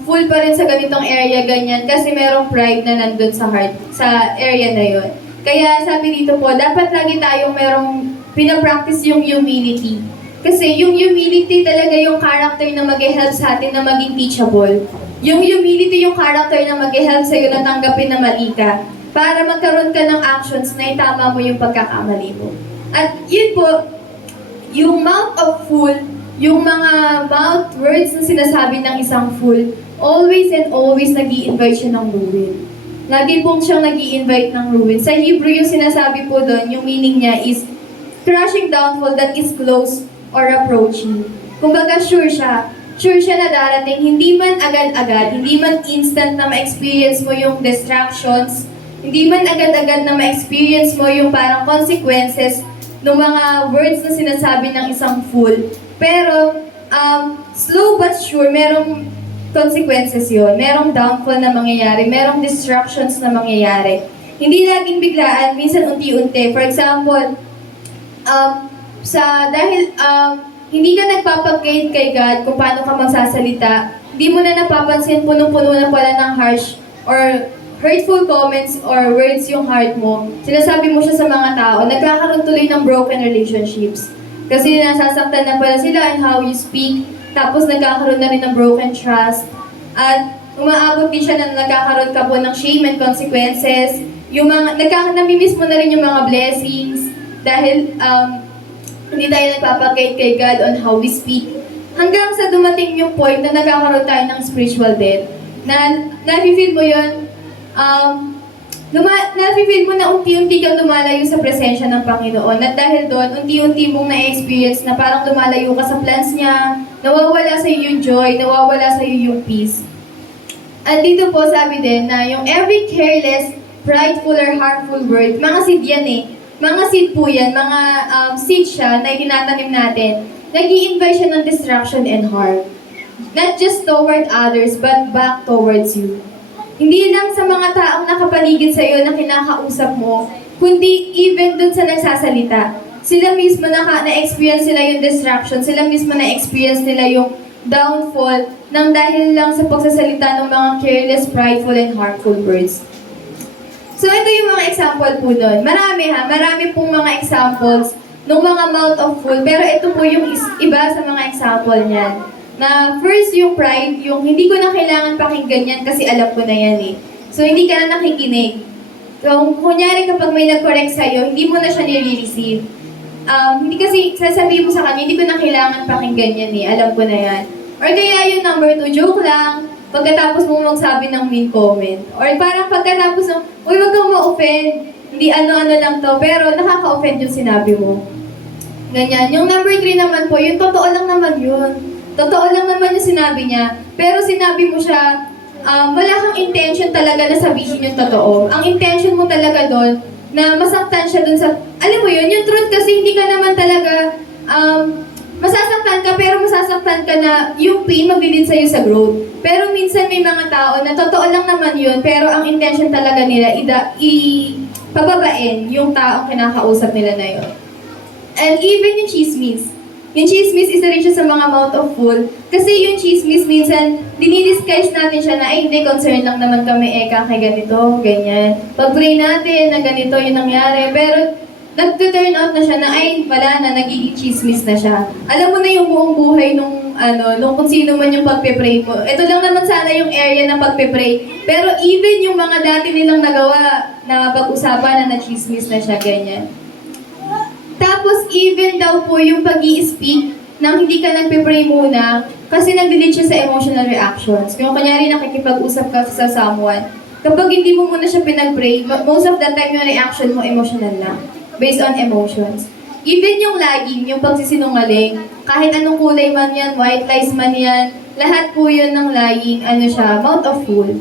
full pa rin sa ganitong area, ganyan, kasi merong pride na nandun sa heart, sa area na yun. Kaya sabi dito po, dapat lagi tayong merong pinapractice yung humility. Kasi yung humility talaga yung character na mag-help sa atin na maging teachable. Yung humility yung character na mag-help sa'yo na tanggapin na mali ka para magkaroon ka ng actions na itama mo yung pagkakamali mo. At yun po, yung mouth of fool, yung mga mouth words na sinasabi ng isang fool, always and always nag-i-invite siya ng ruin. Lagi pong siyang nag-i-invite ng ruin. Sa Hebrew yung sinasabi po doon, yung meaning niya is crushing downfall that is close or approaching. Kumbaga sure siya na darating, hindi man agad-agad, hindi man instant na ma-experience mo yung distractions, hindi man agad-agad na ma-experience mo yung parang consequences ng mga words na sinasabi ng isang fool. Pero, slow but sure, merong consequences yon. Merong downfall na mangyayari, merong distractions na mangyayari. Hindi laging biglaan, minsan unti-unti. For example, dahil hindi ka nagpapag-guide kay God kung paano ka magsasalita, hindi mo na napapansin punong-puno na pala ng harsh or hurtful comments or words yung heart mo, sinasabi mo siya sa mga tao, nagkakaroon tuloy ng broken relationships. Kasi nasasaktan na pala sila in how you speak, tapos nagkakaroon na rin ng broken trust, at umaabot din siya na nagkakaroon ka po ng shame and consequences, namimiss mo na rin yung mga blessings, dahil hindi tayo nagpapag-guide kay God on how we speak. Hanggang sa dumating yung point na nagkakaroon tayo ng spiritual death, na nafe-feel mo yun, nafe-feel mo na unti-unti kang lumalayo sa presensya ng Panginoon. At dahil doon, unti-unti mong na-experience na parang lumalayo ka sa plans niya, nawawala sa iyo yung joy, nawawala sa iyo yung peace. At dito po sabi din na yung every careless, prideful, or harmful word, mga seed yan eh. Mga seed po yan, mga seed siya na tinatanim natin. Nag-i-invite siya ng destruction and harm. Not just toward others, but back towards you. Hindi lang sa mga taong nakapaligid sa'yo na kinakausap mo, kundi even dun sa nagsasalita. Sila mismo na-experience nila yung destruction, sila mismo na-experience nila yung downfall ng dahil lang sa pagsasalita ng mga careless, prideful, and harmful words. So ito yung mga example po nun. Marami pong mga examples ng mga mouth of fool, pero ito po yung iba sa mga example niyan. Na first yung pride, yung hindi ko na kailangan pakinggan yan kasi alam ko na yan eh. So hindi ka na nakikinig. So kunyari kapag may nag-correct sa'yo, hindi mo na siya nire-receive. Hindi kasi sasabihin mo sa kanya, hindi ko na kailangan pakinggan yan eh, alam ko na yan. Or kaya yung number 2, joke lang, pagkatapos mo magsabi ng mean comment. Or parang pagkatapos ng, uy, wag kang ma-offend, hindi ano-ano lang to, pero nakaka-offend yung sinabi mo. Ganyan. Yung number 3 naman po, yung totoo lang naman yun. Totoo lang naman yung sinabi niya, pero sinabi mo siya, wala kang intention talaga na sabihin yung totoo. Ang intention mo talaga doon, na masaktan siya dun sa, alam mo yun, yung truth kasi hindi ka naman talaga, masasaktan ka pero masasaktan ka na yung pain maglilid sa'yo sa growth. Pero minsan may mga tao na totoo lang naman yun, pero ang intention talaga nila, pababain yung taong kinakausap nila na yun. And even yung chismis. Yung chismis, isa rin siya sa mga mouth of fool. Kasi yung chismis, minsan, dinidisguise natin siya na, ay, hindi, concerned lang naman kami, kay ganito, ganyan. Pag-pray natin na ganito yung nangyari. Pero, nag-turn out na siya na, ay, wala na, nagiging chismis na siya. Alam mo na yung buong buhay nung kung sino man yung pagpe-pray mo. Ito lang naman sana yung area ng pagpe-pray. Pero even yung mga dati nilang nagawa na pag-usapan na na-chismis na siya, ganyan. Tapos, even daw po yung pag-i-speak nang hindi ka nagpe-pray muna kasi nag-delete siya sa emotional reactions. Kung kanyari nakikipag-usap ka sa someone, kapag hindi mo muna siya pinag-pray, most of the time yung reaction mo emotional lang. Based on emotions. Even yung lagging, yung pagsisinungaling, kahit anong kulay man yan, white lies man yan, lahat po yun ng lying, mouth of fool.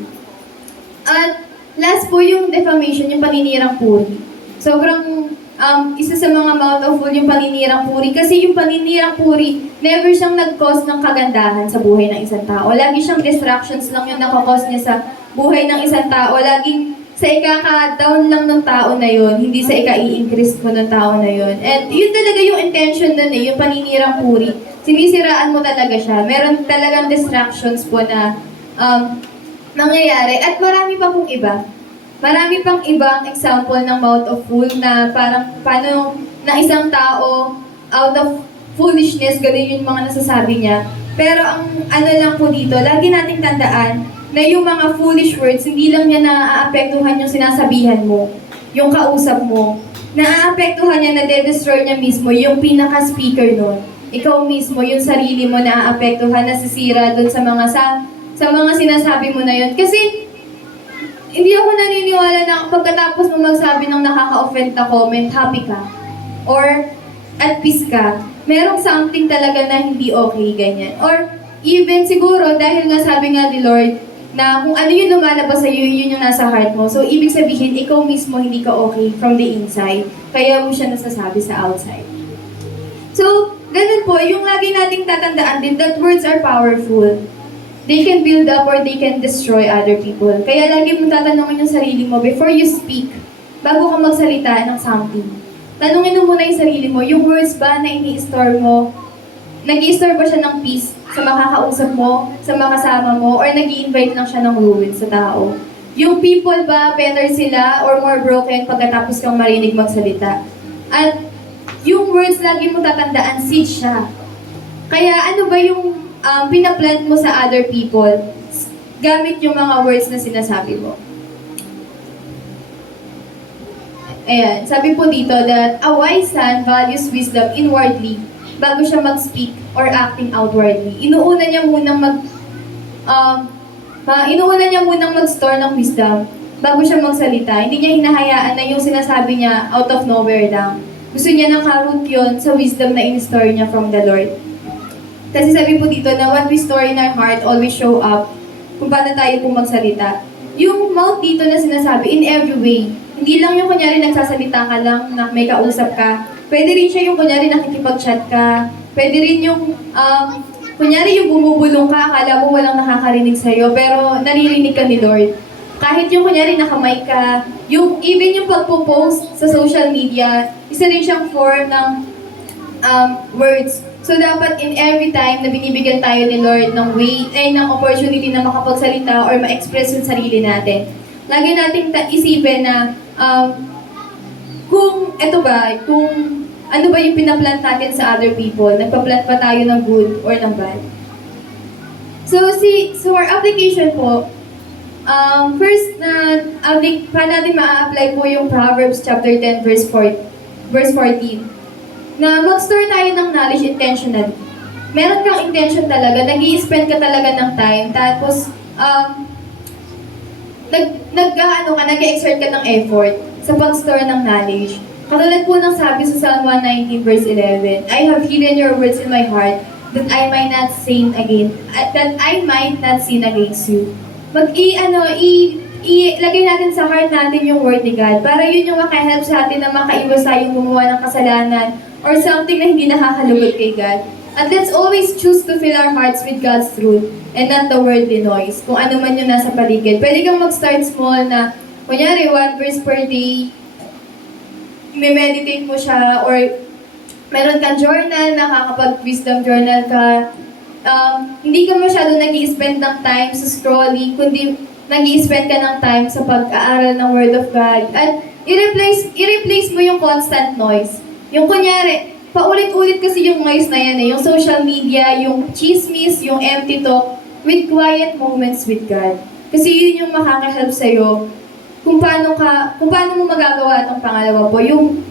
At last po yung defamation, yung paninirang puri. Sobrang isa sa mga mouth of fool yung paninirang puri. Kasi yung paninirang puri, never siyang nag-cause ng kagandahan sa buhay ng isang tao. Lagi siyang distractions lang yung nakakos niya sa buhay ng isang tao. Laging sa ikaka-down lang ng tao na yun, hindi sa ika-i-increase mo ng tao na yun. And yun talaga yung intention nun yung paninirang puri. Sinisiraan mo talaga siya. Meron talagang distractions po na nangyayari. At marami pa pong iba. Marami pang ibang example ng mouth of fool na parang paano na isang tao out of foolishness, ganun yung mga nasasabi niya. Pero ang lang po dito, lagi nating tandaan na yung mga foolish words, hindi lang niya naaapektuhan yung sinasabihan mo, yung kausap mo. Naaapektuhan niya, na-destroy niya mismo yung pinaka-speaker nun. Ikaw mismo, yung sarili mo naaapektuhan, nasisira dun sa mga sinasabi mo na yun. Kasi hindi ako naniniwala na pagkatapos mo magsabi ng nakaka-offend na comment, happy ka. Or at peace ka. Merong something talaga na hindi okay, ganyan. Or even siguro, dahil nga sabi nga ni Lord, na kung ano yung lumalabas sa'yo, yun yung nasa heart mo. So, ibig sabihin, ikaw mismo hindi ka okay from the inside. Kaya mo siya nasasabi sa outside. So, ganun po, yung lagi nating tatandaan din that words are powerful. They can build up or they can destroy other people. Kaya lagi mo tatanungin yung sarili mo before you speak, bago ka magsalita ng something. Tanungin mo muna yung sarili mo, yung words ba na ini-store mo, nag-i-store ba siya ng peace sa makakausap mo, sa makasama mo, or nag-i-invite lang siya ng ruin sa tao? Yung people ba, better sila or more broken pagkatapos kang marinig magsalita? At yung words lagi mo tatandaan, seed siya. Kaya ano ba yung pinaplant mo sa other people gamit yung mga words na sinasabi mo? Ayan, sabi po dito that a wise son values wisdom inwardly bago siya mag-speak or acting outwardly. Inuuna niya munang mag-store ng wisdom bago siya magsalita. Hindi niya hinahayaan na yung sinasabi niya out of nowhere lang. Gusto niya nakaroot yun sa wisdom na in-store niya from the Lord. Kasi sabi po dito na what we store in our heart always show up kung paano tayo po magsalita. Yung mouth dito na sinasabi, in every way. Hindi lang yung kunyari nagsasalita ka lang na may kausap ka. Pwede rin siya yung kunyari nakikipag-chat ka. Pwede rin yung, kunyari yung bumubulong ka, akala mo walang nakakarinig sa'yo, pero naririnig ka ni Lord. Kahit yung kunyari nakamay ka, even yung pagpo-post sa social media, isa rin siyang form ng words. So dapat in every time na binibigyan tayo ni Lord ng ng opportunity na makapagsalita or ma-express yung sarili natin, lagi nating isipin na kung ano ba yung pinaplant natin sa other people, nagpa-plant pa tayo ng good or ng bad. So our application po, first paano natin ma-apply po yung Proverbs chapter 10 verse 14. Na mag-store tayo ng knowledge intentionally. Meron kang intention talaga, nag-i-spend ka talaga ng time, tapos nag-exert ka ng effort sa pag-store ng knowledge. Katulad po ng sabi sa Psalm 119 verse 11, I have hidden your words in my heart that I might not sin against you. Ilagay natin sa heart natin yung word ni God para yun yung makahelp sa atin na makaiwas tayong gumawa ng kasalanan or something na hindi nakakalugod kay God. And let's always choose to fill our hearts with God's truth and not the worldly noise. Kung ano man yung nasa paligid. Pwede kang mag-start small na, kunyari, 1 verse per day, i-meditate mo siya, or meron kang journal, nakakapag-wisdom journal ka. Hindi ka masyado nag-i-spend ng time sa scrolling, kundi nag-i-spend ka ng time sa pag-aaral ng Word of God. At i-replace mo yung constant noise. Yung kunyari, paulit-ulit kasi yung noise na yan yung social media, yung chismis, yung empty talk, with quiet moments with God. Kasi yun yung makaka-help sa'yo kung paano mo magagawa itong pangalawa po,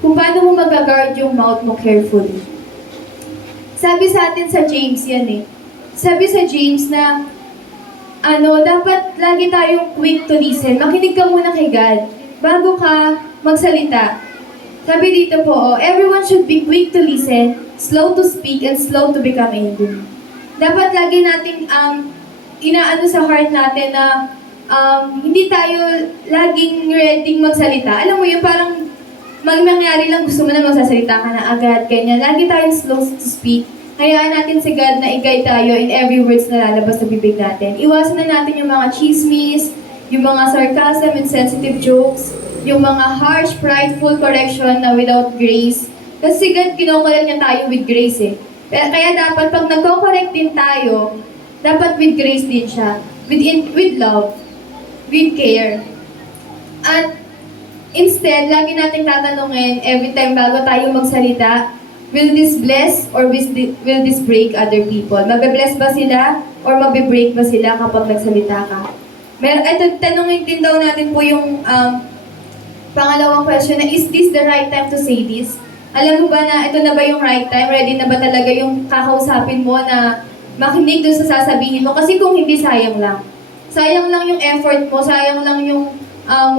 kung paano mo mag-guard yung mouth mo carefully. Sabi sa atin sa James yan Sabi sa James na, dapat lagi tayong quick to listen. Makinig ka muna kay God bago ka magsalita. Sabi dito po, everyone should be quick to listen, slow to speak, and slow to become angry. Dapat lagi nating inaano sa heart natin na hindi tayo laging ready magsalita. Alam mo yun, parang mangyari lang gusto mo na magsasalita ka na agad, ganyan. Lagi tayong slow to speak. Hayaan natin si God na i-guide tayo in every words na lalabas sa bibig natin. Iwasan na natin yung mga chismis, yung mga sarcasm and sensitive jokes, yung mga harsh, prideful correction na without grace. Kasi God, kinokorek niya tayo with grace Kaya dapat, pag nagko-correct din tayo, dapat with grace din siya. With love. With care. At instead, lagi natin tatanungin every time bago tayo magsalita, will this bless or will this break other people? Mabe-bless ba sila or mabe-break ba sila kapag nagsalita ka? Tanungin din daw natin po yung pangalawang question na, is this the right time to say this? Alam mo ba na ito na ba yung right time? Ready na ba talaga yung kakausapin mo na makinig doon sa sasabihin mo? Kasi kung hindi, sayang lang. Sayang lang yung effort mo, sayang lang yung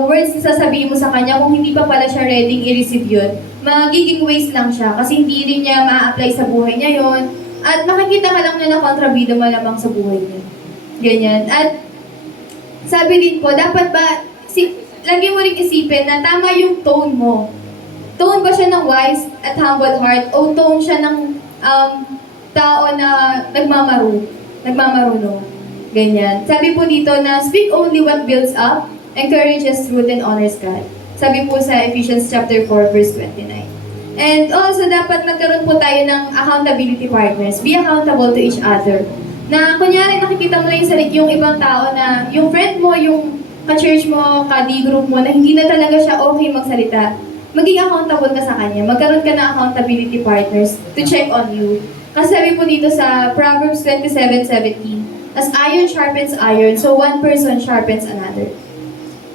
words na sasabihin mo sa kanya kung hindi pa pala siya ready i-receive yun. Magiging waste lang siya kasi hindi rin niya ma-apply sa buhay niya yun. At makikita ka lang na kontrabida malamang sa buhay niya. Ganyan. At sabi din po, dapat ba, lagi mo rin isipin na tama yung tone mo. Tone ba siya ng wise at humble heart o tone siya ng tao na nagmamarunong. Ganyan. Sabi po dito na speak only what builds up, encourages truth, and honors God. Sabi po sa Ephesians chapter 4 verse 29. And also dapat magkaroon po tayo ng accountability partners. Be accountable to each other. Na kunyari nakikita mo na yung ibang tao na yung friend mo, yung ka-church mo, ka-D group mo na hindi na talaga siya okay magsalita. Maging accountable ka sa kanya. Magkaroon ka ng accountability partners to check on you. Kasi sabi po dito sa Proverbs 27:17, as iron sharpens iron, so one person sharpens another.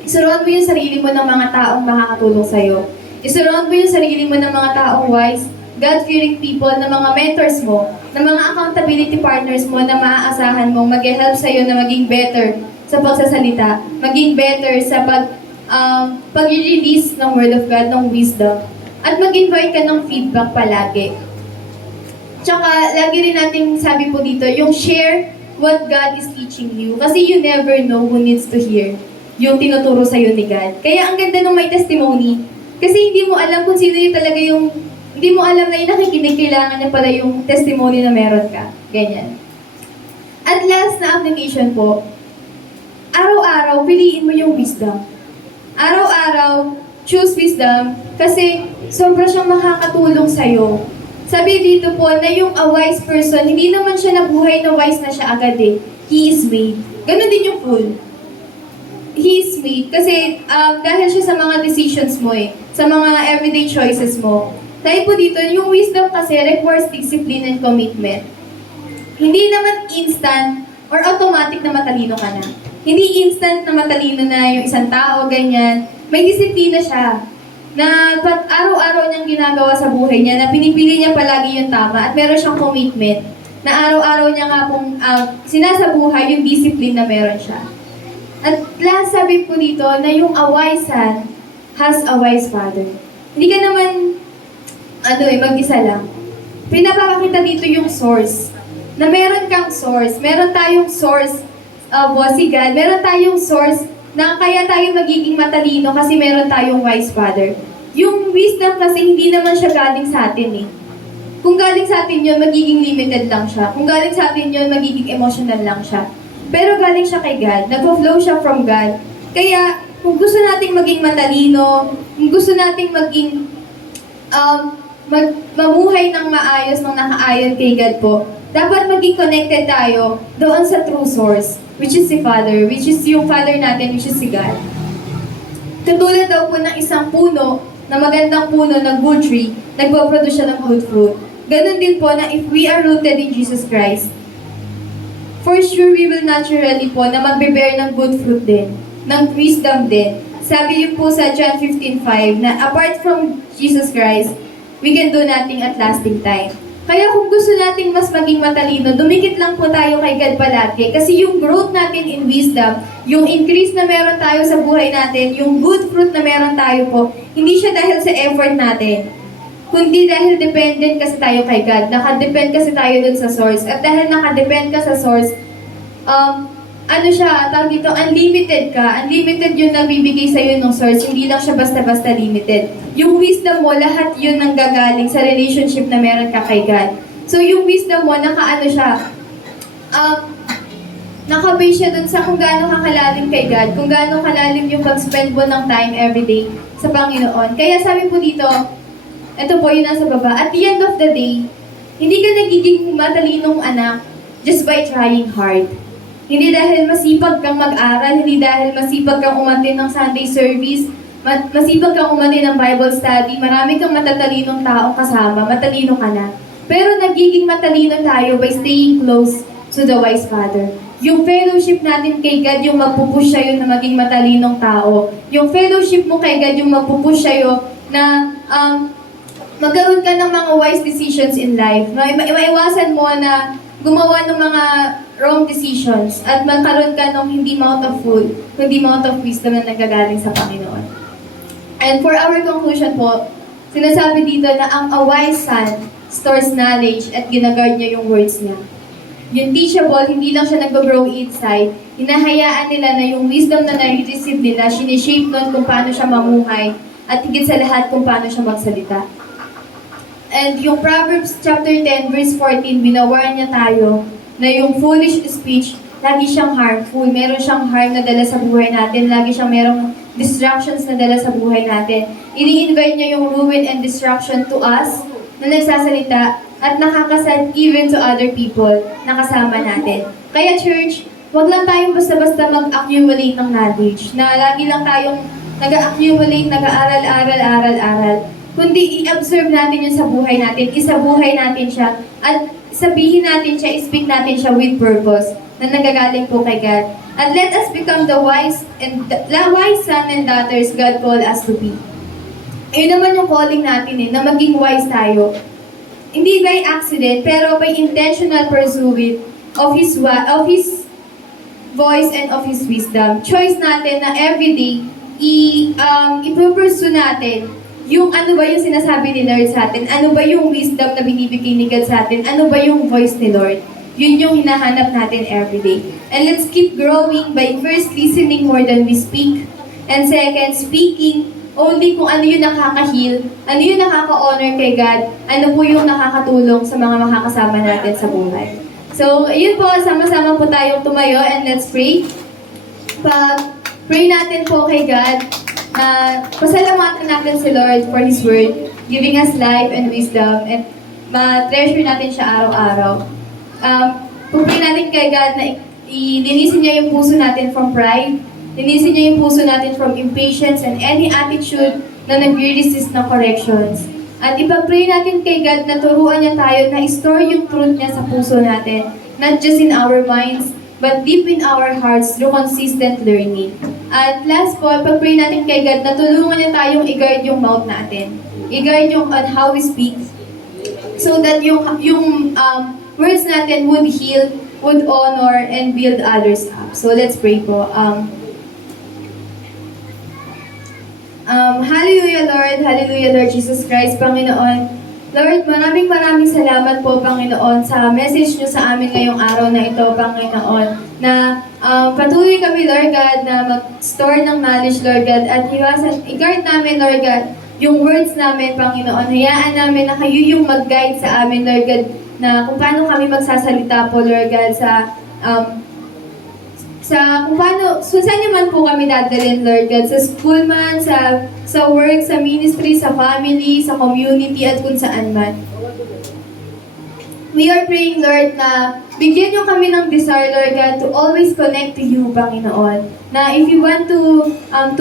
Isuroon mo yung sarili mo ng mga taong makakatulong sa'yo. Isuroon mo yung sarili mo ng mga taong wise, God-fearing people, na mga mentors mo, na mga accountability partners mo na maaasahan mong mag-help sa'yo na maging better sa pagsasalita, maging better sa pag-release ng Word of God, ng wisdom, at mag-invite ka ng feedback palagi. Tsaka, lagi rin natin sabi po dito, yung share what God is teaching you. Kasi you never know who needs to hear yung tinuturo sa'yo ni God. Kaya ang ganda nung may testimony. Kasi hindi mo alam kung sino yung talaga yung, hindi mo alam na yung nakikinig, kailangan niya pala yung testimony na meron ka. Ganyan. At last na application po, araw-araw, piliin mo yung wisdom. Araw-araw, choose wisdom kasi sobra siyang makakatulong sa'yo. Sabi dito po na yung a wise person, hindi naman siya nabuhay na wise na siya agad eh. He is made. Ganon din yung fool. He is made kasi dahil siya sa mga decisions mo eh, sa mga everyday choices mo. Dahil po dito, yung wisdom kasi requires discipline and commitment. Hindi naman instant or automatic na matalino ka na. Hindi instant na matalino na yung isang tao, ganyan. May disiplina siya na araw-araw niyang ginagawa sa buhay niya, na pinipili niya palagi yung tama at meron siyang commitment na araw-araw niya nga pong sinasabuhay yung discipline na meron siya. At last, sabi po dito na yung a wise son has a wise father. Hindi ka naman, mag-isa lang. Pinapakita dito yung source. Na meron kang source. Meron tayong source, si God. Meron tayong source na kaya tayo magiging matalino kasi meron tayong wise father. Yung wisdom kasi hindi naman siya galing sa atin eh. Kung galing sa atin yun, magiging limited lang siya. Kung galing sa atin yun, magiging emotional lang siya. Pero galing siya kay God. Nag-flow siya from God. Kaya, kung gusto nating maging matalino, kung gusto nating maging mamuhay ng maayos, ng nakaayon kay God po, dapat maging connected tayo doon sa true source, which is si Father, which is yung Father natin, which is si God. Katulad daw po ng isang puno, na magandang puno ng good tree, nagpo-produce siya ng good fruit. Ganon din po na if we are rooted in Jesus Christ, for sure we will naturally po na magbe-bear ng good fruit din, ng wisdom din. Sabi yun po sa John 15:5 na apart from Jesus Christ, we can do nothing at lasting time. Kaya kung gusto nating mas maging matalino, dumikit lang po tayo kay God palagi. Kasi yung growth natin in wisdom, yung increase na meron tayo sa buhay natin, yung good fruit na meron tayo po, hindi siya dahil sa effort natin, kundi dahil dependent kasi tayo kay God. Nakadepend kasi tayo dun sa source. At dahil nakadepend ka sa source, tawag dito, unlimited ka. Unlimited yun ang bibigay sa'yo ng source. Hindi lang siya basta-basta limited. Yung wisdom mo, lahat yun ang gagaling sa relationship na meron ka kay God. So yung wisdom mo, nakabase siya dun sa kung gaano ka kalalim kay God, kung gaano kalalim yung pag-spend mo ng time everyday sa Panginoon. Kaya sabi po dito, ito po yun nasa baba, at the end of the day, hindi ka nagiging matalinong anak just by trying hard. Hindi dahil masipag kang mag-aral, hindi dahil masipag kang umattend ng Sunday service, masipag kang umattend ng Bible study, marami kang matatalinong taong kasama, matalino ka na. Pero nagiging matalino tayo by staying close to the wise Father. Yung fellowship natin kay God, yung magpupush sa'yo na maging matalinong tao. Yung fellowship mo kay God, yung magpupush sa'yo na magkaroon ka ng mga wise decisions in life. Maiwasan mo na gumawa ng mga wrong decisions at magkaroon ka ng hindi mouth of food, kundi mouth of wisdom na nagagaling sa Panginoon. And for our conclusion po, sinasabi dito na ang a wise son stores knowledge at ginaguard niya yung words niya. Yung teachable, hindi lang siya nag-grow inside, hinahayaan nila na yung wisdom na na-receive nila, sinishape nun kung paano siya mamuhay at higit sa lahat kung paano siya magsalita. And yung Proverbs chapter 10 verse 14, binawarn niya tayo na yung foolish speech, lagi siyang harmful. Meron siyang harm na dala sa buhay natin. Lagi siyang merong distractions na dala sa buhay natin. Ini-invite niya yung ruin and destruction to us na nagsasalita at nakakasad even to other people na kasama natin. Kaya church, wag lang tayong basta-basta mag-accumulate ng knowledge. Na lagi lang tayong nag-accumulate, nag-aaral, kundi i-observe natin yun sa buhay natin, isabuhay natin siya, at sabihin natin siya, speak natin siya with purpose na nagagaling po kay God. And let us become the wise son and daughters God called us to be. Ayun naman yung calling natin na maging wise tayo. Hindi by accident, pero by intentional pursuit of His voice and of His wisdom. Choice natin na everyday, i-pursue natin yung ano ba yung sinasabi ni Lord sa atin, ano ba yung wisdom na binibigay ni God sa atin, ano ba yung voice ni Lord. yun yung hinahanap natin everyday. And let's keep growing by first listening more than we speak. And second, speaking only kung ano yung nakaka-heal, ano yung nakaka-honor kay God, ano po yung nakakatulong sa mga makakasama natin sa buhay. So, yun po, sama-sama po tayong tumayo and let's pray. Pag-pray natin po kay God, pasalamatan natin si Lord for His Word, giving us life and wisdom, and ma-treasure natin siya araw-araw. Pag-pray natin kay God na linisin niya yung puso natin from pride, linisin niya yung puso natin from impatience and any attitude na nag-resist ng corrections. At ipag-pray natin kay God na turuan niya tayo na i-store yung truth niya sa puso natin, not just in our minds, but deep in our hearts through consistent learning. At last po, pag-pray natin kay God na tulungan niya tayong i-guard yung mouth natin. I-guard yung on how we speak, so that yung words natin would heal, would honor, and build others up. So let's pray po. Hallelujah, Lord. Hallelujah, Lord Jesus Christ, Panginoon. Lord, maraming salamat po, Panginoon, sa message nyo sa amin ngayong araw na ito, Panginoon, na patuloy kami, Lord God, na mag-store ng knowledge, Lord God, at i-guard namin, Lord God, yung words namin, Panginoon. Hayaan namin na kayo yung mag-guide sa amin, Lord God, na kung paano kami magsasalita po, Lord God, kung paano, saan niyo man po kami dadalhin, Lord God, sa school man, sa work, sa ministry, sa family, sa community, at kung saan man. We are praying, Lord, na bigyan niyo kami ng desire, Lord God, to always connect to you, Panginoon. Na if you want to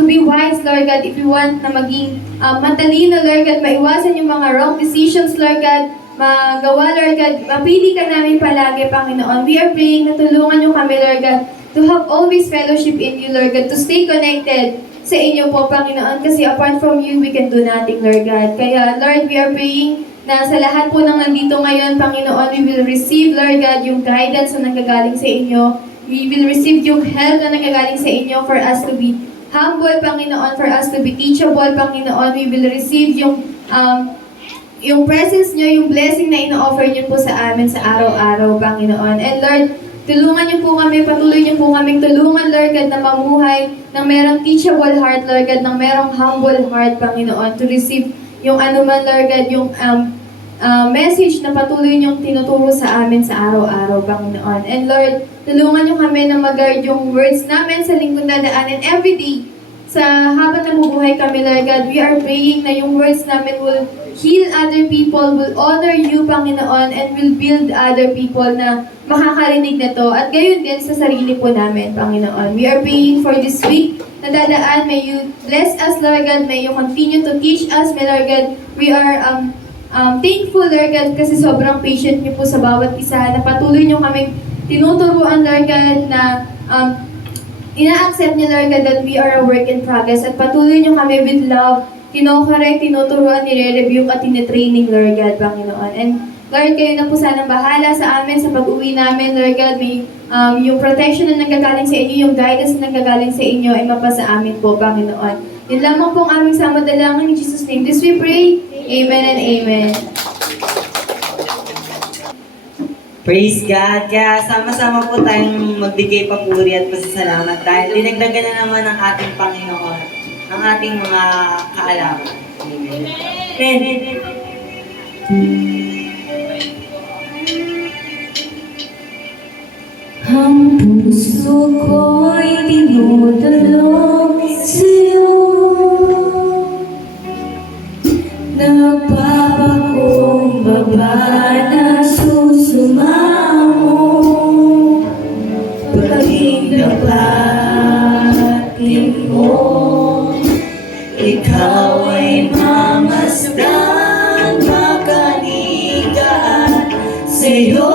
be wise, Lord God, if you want na maging matalino, Lord God, maiwasan yung mga wrong decisions, Lord God, magawa, Lord God, mapili ka namin palagi, Panginoon. We are praying na tulungan niyo kami, Lord God, to have always fellowship in you, Lord God, to stay connected sa inyo po, Panginoon, kasi apart from you, we can do nothing, Lord God. Kaya, Lord, we are praying na sa lahat po ng nandito ngayon, Panginoon, we will receive, Lord God, yung guidance na nanggagaling sa inyo. We will receive yung help na nanggagaling sa inyo for us to be humble, Panginoon, for us to be teachable, Panginoon. We will receive yung presence nyo, yung blessing na ino-offer nyo po sa amin sa araw-araw, Panginoon. And Lord, tulungan niyo po kami, patuloy niyo po kaming tulungan, Lord God, na mamuhay ng merong teachable heart, Lord God, ng merong humble heart, Panginoon, to receive yung anuman, Lord God, yung message na patuloy niyong tinuturo sa amin sa araw-araw, Panginoon. And Lord, tulungan niyo kami na mag-guard yung words namin sa lingkod na daanan every day. Sa habang nabubuhay kami, Lord God, we are praying na yung words namin will heal other people, will honor you, Panginoon, and will build other people na makakarinig na to. At gayon din sa sarili po namin, Panginoon. We are praying for this week na dadaan. May you bless us, Lord God. May you continue to teach us, may Lord God. We are thankful, Lord God, kasi sobrang patient niyo po sa bawat isa. Na patuloy niyo kaming tinuturuan, Lord God, na ina-accept niyo, Lord God, that we are a work in progress. At patuloy niyo kami with love, kino-correct, tinuturuan, nire-review at tine-training, Lord God, Panginoon. And Lord, kayo na po sanang bahala sa amin, sa pag-uwi namin, Lord God. May yung protection na nanggagaling sa inyo, yung guidance na nanggagaling sa inyo, ay mapasa amin po, Panginoon. Yun lamang po ang aming samadalangin in Jesus' name. This we pray. Amen and amen. Praise God! Kaya sama-sama po tayong magbigay papuri at pasasalamat dahil dinagdagan na naman ng ating Panginoon ang ating mga kaalaman. Amen. Amen. Ang puso ko'y dinudulog sa'yo. Nagpapakumbaba na susumamo. Paging dapatin mo, ikaw ay mamasdan, makaligaan sa'yo.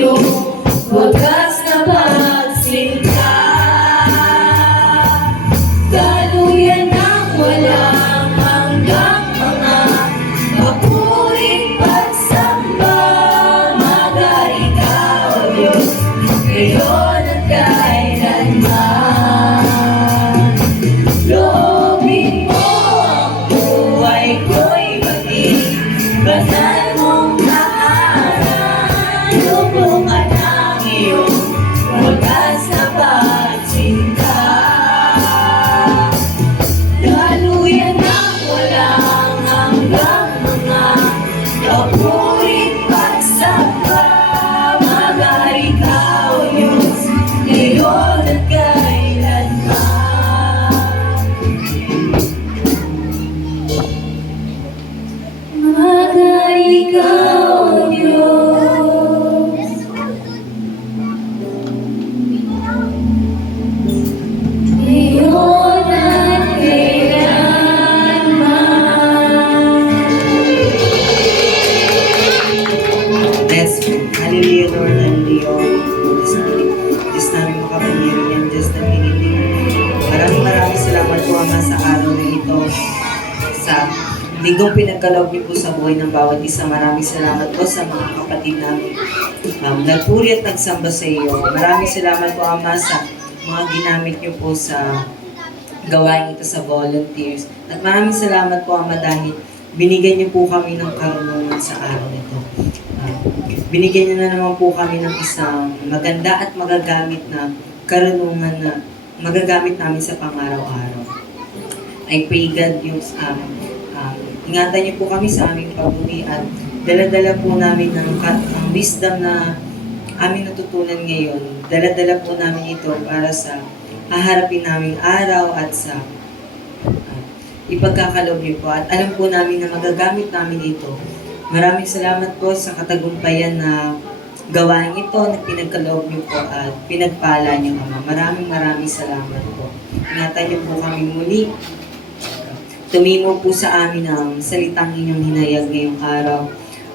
iyong wagas na pagsinta. Daluyan ng walang hanggang mga mapuring pagsamba. Magari ka, O Diyos, ngayon at kailanman. Loobin mo ang buhay ko'y maging banal mong tahanan. Lubungan ang iyong wagas na pagsinta. Daluyan ng walang hanggang mga kapuring pagsamba. Magari ka, O Diyos, ngayon at kailanman. Magari ka, O Diyos, ngayon at kailanman. Let's pray. Hallelujah, Lord, hallelujah. Diyos namin makapangyarihan, Diyos na piniling. Maraming salamat po, Ama, sa araw na ito. Sa linggong pinagkaloob niyo po sa buhay ng bawat isa. Maraming salamat po sa mga kapatid namin. Nagpuri at nagsamba sa iyo. Maraming salamat po, Ama, sa mga ginamit niyo po sa gawain ito sa volunteers. At maraming salamat po, Ama, dahil binigyan niyo po kami ng karunungan sa araw nito. Binigyan niyo na naman po kami ng isang maganda at magagamit na karunungan na magagamit namin sa pang-araw-araw. I pray God yung ingatan niyo po kami sa aming pagbuli at dala-dala po namin ng wisdom na aming natutunan ngayon. Dala-dala po namin ito para sa haharapin naming araw at sa ipagkakaloob niyo po. At alam po namin na magagamit namin ito. Maraming salamat po sa katagumpayan na gawain ito na pinagkaloob niyo po at pinagpala niyo, Ama. Maraming salamat po. Ingatan niyo po kami muli. Tumimo po sa amin ang salitang inyong hinayag ngayong araw.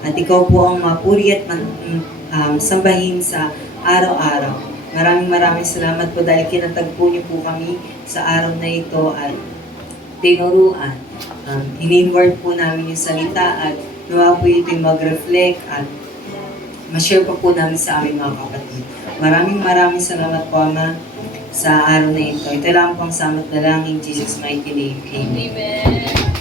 At ikaw po ang mapuri at sambahin sa araw-araw. Maraming salamat po dahil kinatagpo niyo po kami sa araw na ito at tinuruan. In-inward po namin yung salita at nawa po ito yung mag-reflect at ma-share pa po namin sa aming mga kapatid. Maraming salamat po, Ama, sa araw na ito. Ito lang po ang samat na lang in Jesus' mighty name. Amen.